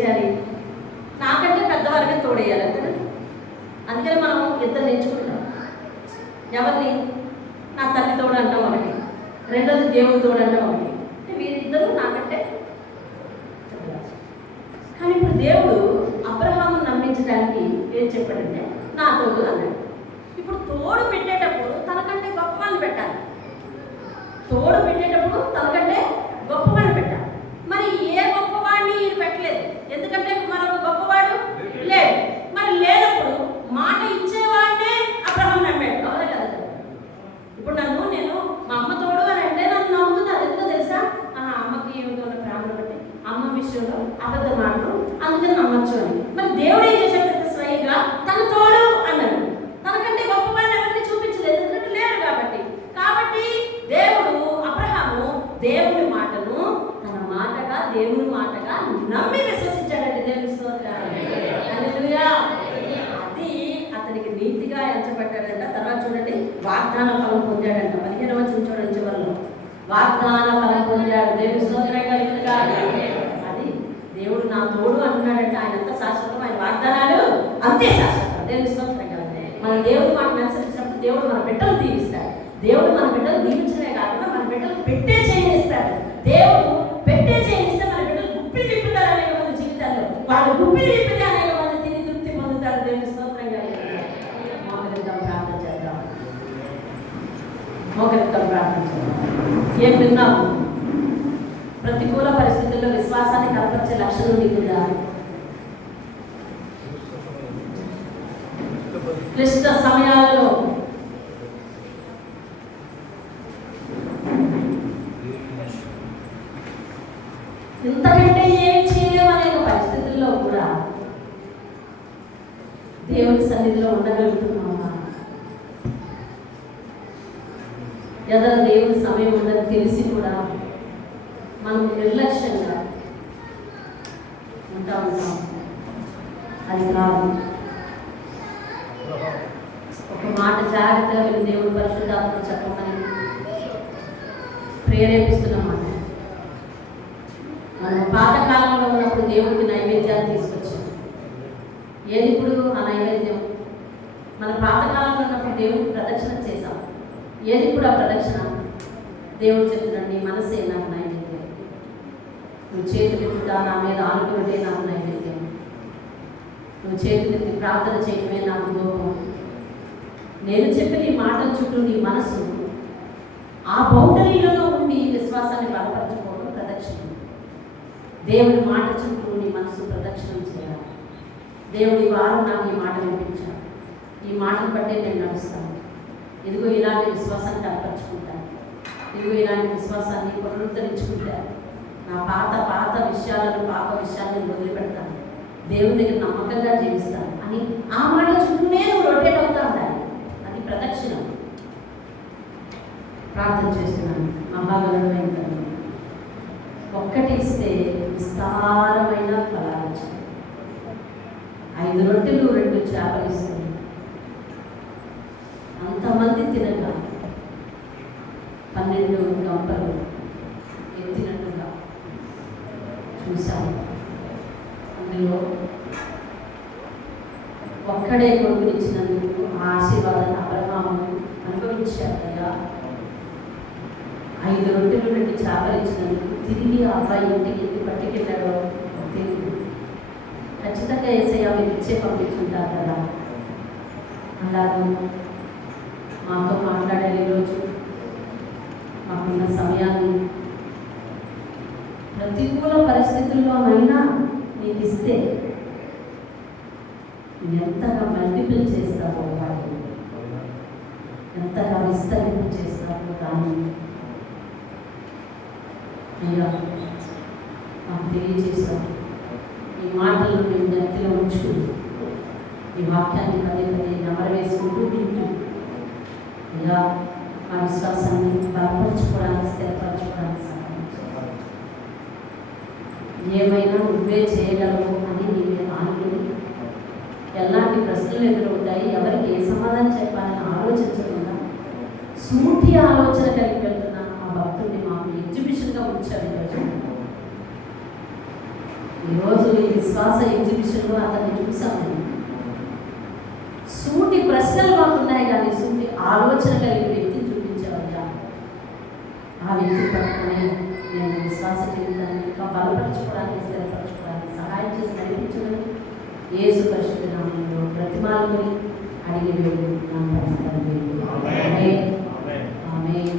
చేయాలి? నాకంటే పెద్దవారిగా తోడేయాలి అంతే. అందుకని మనం ఇద్దరు నేర్చుకుంటాం. ఎవరిని? నా తల్లి తోడు అంటాం ఒకటి, రెండోది దేవుడు తోడు అంటాం ఒకటి. వీరిద్దరూ నాకంటే. కానీ ఇప్పుడు దేవుడు అబ్రహాము నమ్మించడానికి ఏం చెప్పాడంటే నా తోడు అన్నాడు. ఇప్పుడు తోడు పెట్టేటప్పుడు తనకంటే గొప్ప వాళ్ళు పెట్టాలి. తోడు పెట్టేటప్పుడు తనకంటే గొప్ప వాళ్ళు పెట్టాలి. మరి ఏ గొప్పవాడిని ఈయన పెట్టలేదు, ఎందుకంటే మరొక గొప్పవాడు లేడు. మరి లేనప్పుడు మాట ఇచ్చేవాడినే అబ్రహాం నమ్మాడు. అవునా కదా? ఇప్పుడు నేను మా అమ్మ తోడు అని అంటే నన్ను నమ్ముతుంది. అది ఎందుకో తెలుసా? అమ్మకి ఏమిటో ప్రేమను బట్టి అమ్మ విషయంలో అబద్ధ మాటలు, అందుకని నమ్మచ్చు అని. మరి దేవుడు ఏం చేశాడు? స్వయంగా తన తోడు అన్నాడు. తనకంటే గొప్ప వాడిని ఎవరిని చూపించలేదు, ఎందుకంటే లేరు కాబట్టి. కాబట్టి దేవుడు అబ్రహాము దేవుడి మాటను తన మాటగా, దేవుడి మాటగా నమ్మి విశ్వసించాడండి. దేవుని స్తోత్రం. హల్లెలూయా. అది అతనికి నీతిగా ఎంచబడ్డాడంట. తర్వాత చూడండి, వాగ్దాన ఫలం పొందాడంట. 15వ వచనం చూడండి, చివరిలో వాగ్దాన ఫలం పొందాడు. దేవుని స్తోత్రం కలుగునుగా. అది దేవుడు నా తోడు అంటున్నాడంటే ఆయన ఎంత శాశ్వతం, ఆయన వాగ్దానాలు అంతే శాశ్వతం. దేవుని స్తోత్రం కలుగుతుంది. మన దేవుడు మాటను అనుసరించినప్పుడు దేవుడు మన బిడ్డలు దీవిస్తాడు. దేవుడు మన బిడ్డలు దీవించడమే కాకుండా మన బిడ్డలు పెట్టే చేయనిస్తాడు. దేవుడు పెట్టే చేయనిస్తే మన బిడ్డలు గుప్పిలు తిప్పుతారు. అనేక మంది జీవితాల్లో వాళ్ళు గుప్పిలు తిప్పితే అనేక మంది తిని తృప్తి పొందుతారు. దేవుని స్తోత్రం కలుగుతుంది. మోకరిద్దాం, ప్రార్థన చేద్దాం. మోకరిద్దాం, ప్రార్థన చేద్దాం. ఏం విన్నాము? ప్రతికూల పరిస్థితుల్లో విశ్వాసాన్ని కనపరిచే లక్షణం నీకుందా? క్లిష్ట సమయాలలో ఇంతకంటే ఏం చేయలేమనే పరిస్థితుల్లో కూడా దేవుని సన్నిధిలో ఉండగలుగుతున్నామా? లేదా దేవుని సమయం ఉందని తెలిసి కూడా మనం నిర్లక్ష్యంగా ఉంటాం. అది కాదు. ఒక మాట జాగ్రత్తగా వెళ్ళి దేవుడు పరిశుద్ధాత్మ చెప్పమని ప్రేరేపిస్తున్నామాట. మనం పాతకాలంలో ఉన్నప్పుడు దేవుడికి నైవేద్యాలు తీసుకొచ్చాం. ఏది ఇప్పుడు ఆ నైవేద్యం? మన పాతకాలంలో ఉన్నప్పుడు దేవుడికి ప్రదక్షిణ చేశాం. ఏది ఇప్పుడు ఆ ప్రదక్షిణ? దేవుడు చెప్తున్నాడు, నీ మనసే నాకు నైవేద్యం, నువ్వు చేతులెత్తుతా నా మీద ఆనుకుంటే నాకు నైవేద్యం, నువ్వు చేతులెత్తి ప్రార్థన చేయడమే నాకు లోపం. నేను చెప్పిన నీ మాటల చుట్టూ నీ మనసు ఆ బౌండరీలలో ఉండి విశ్వాసాన్ని బలపరచుకోవడం ప్రదక్షిణ. దేవుడి మాట చుట్టూ నీ మనసు ప్రదక్షిణం చేయాలి. దేవుడి వారు నాకు ఈ మాట వినిపించాను, ఈ మాటను బట్టే నేను నడుస్తాను. ఇదిగో ఇలాంటి విశ్వాసాన్ని కనపరుచుకుంటాను, ఇదిగో ఇలాంటి విశ్వాసాన్ని పునరుద్ధరించుకుంటాను. నా పాత విషయాలను, పాప విషయాలను వదిలిపెడతాను, దేవుని దగ్గర నమ్మకంగా జీవిస్తాను అని ఆ మాట చుట్టూనే నువ్వు రొటేట్ అవుతా ఉండాలి. అది ప్రదక్షిణం. ప్రార్థన చేస్తున్నాను. మహాగణమైన తండ్రి, ఒక్కటి ఇస్తే విస్తారమైన ఫలాలు వచ్చాయి. 5 రొట్టెలు 2 చేపలు ఇస్తుంది. అంతమంది తినగా 12 గంపలు ఎత్తినట్టుగా చూశాను. అందులో ఒక్కడే కొడుకునిచ్చినందుకు ఆ ఆశీర్వాదాన్ని అబ్రహాము అనుభవించారు. అయ్యా, 5 రొట్టెలు 2 చేపలు ఇచ్చినందుకు తిరిగి ఆ అబ్బాయి ఇంటికి ఎందుకు పట్టుకెళ్ళాడో తెలియదు. ఖచ్చితంగా యేసయ్య మీరు ఇచ్చే పంపించుంటారు కదా. అలాగే మాతో మాట్లాడే ఈరోజు మాకున్న సమయాన్ని ప్రతికూల పరిస్థితుల్లోనైనా నీకు ఇస్తే ఎంతగా మల్టిపుల్ చేస్తావో, వాటిని ఎంతగా విస్తరింపు చేస్తావో. కానీ అయ్యా మాకు తెలియజేశావు. ఈ మాటలు మేము గట్టిలో ఉంచుకుంటూ ఈ వాక్యాన్ని పదే నెమరు వేసుకుంటూ వింటూ అయ్యా మా విశ్వాసాన్ని బలపరచుకోవడానికి, స్థిరపరచుకోవడానికి సహాయం చేయాలి. ఏమైనా నువ్వే చేయగలవు అని నీ మీద ఆనుకుని ఎలాంటి ప్రశ్నలు ఎదురవుతాయి, ఎవరికి ఏ సమాధానం చెప్పాలని ఆలోచించకుండా సూటి ఆలోచన కలిగి వెళ్తున్న ఆ భక్తుడిని మాకు ఎగ్జిబిషన్గా ఉంచారు. ఈరోజు ఈరోజు ఈ విశ్వాస ఎగ్జిబిషన్లో అతన్ని చూసాము. సూటి ప్రశ్నలు మాకున్నాయి కానీ సూటి ఆలోచన కలిగిన వ్యక్తిని చూపించావయ్యా. ఆ వ్యక్తి పట్టుకుని నేను విశ్వాస జీవితాన్ని ఇంకా బలపరచుకోవడానికి, స్థిరపరచుకోవడానికి సహాయం చేసి నడిపించమని యేసు పరిశుద్ధ నామములో ప్రతిమాలని అడిగి వేడుకుంటున్నాను. ఆమేన్.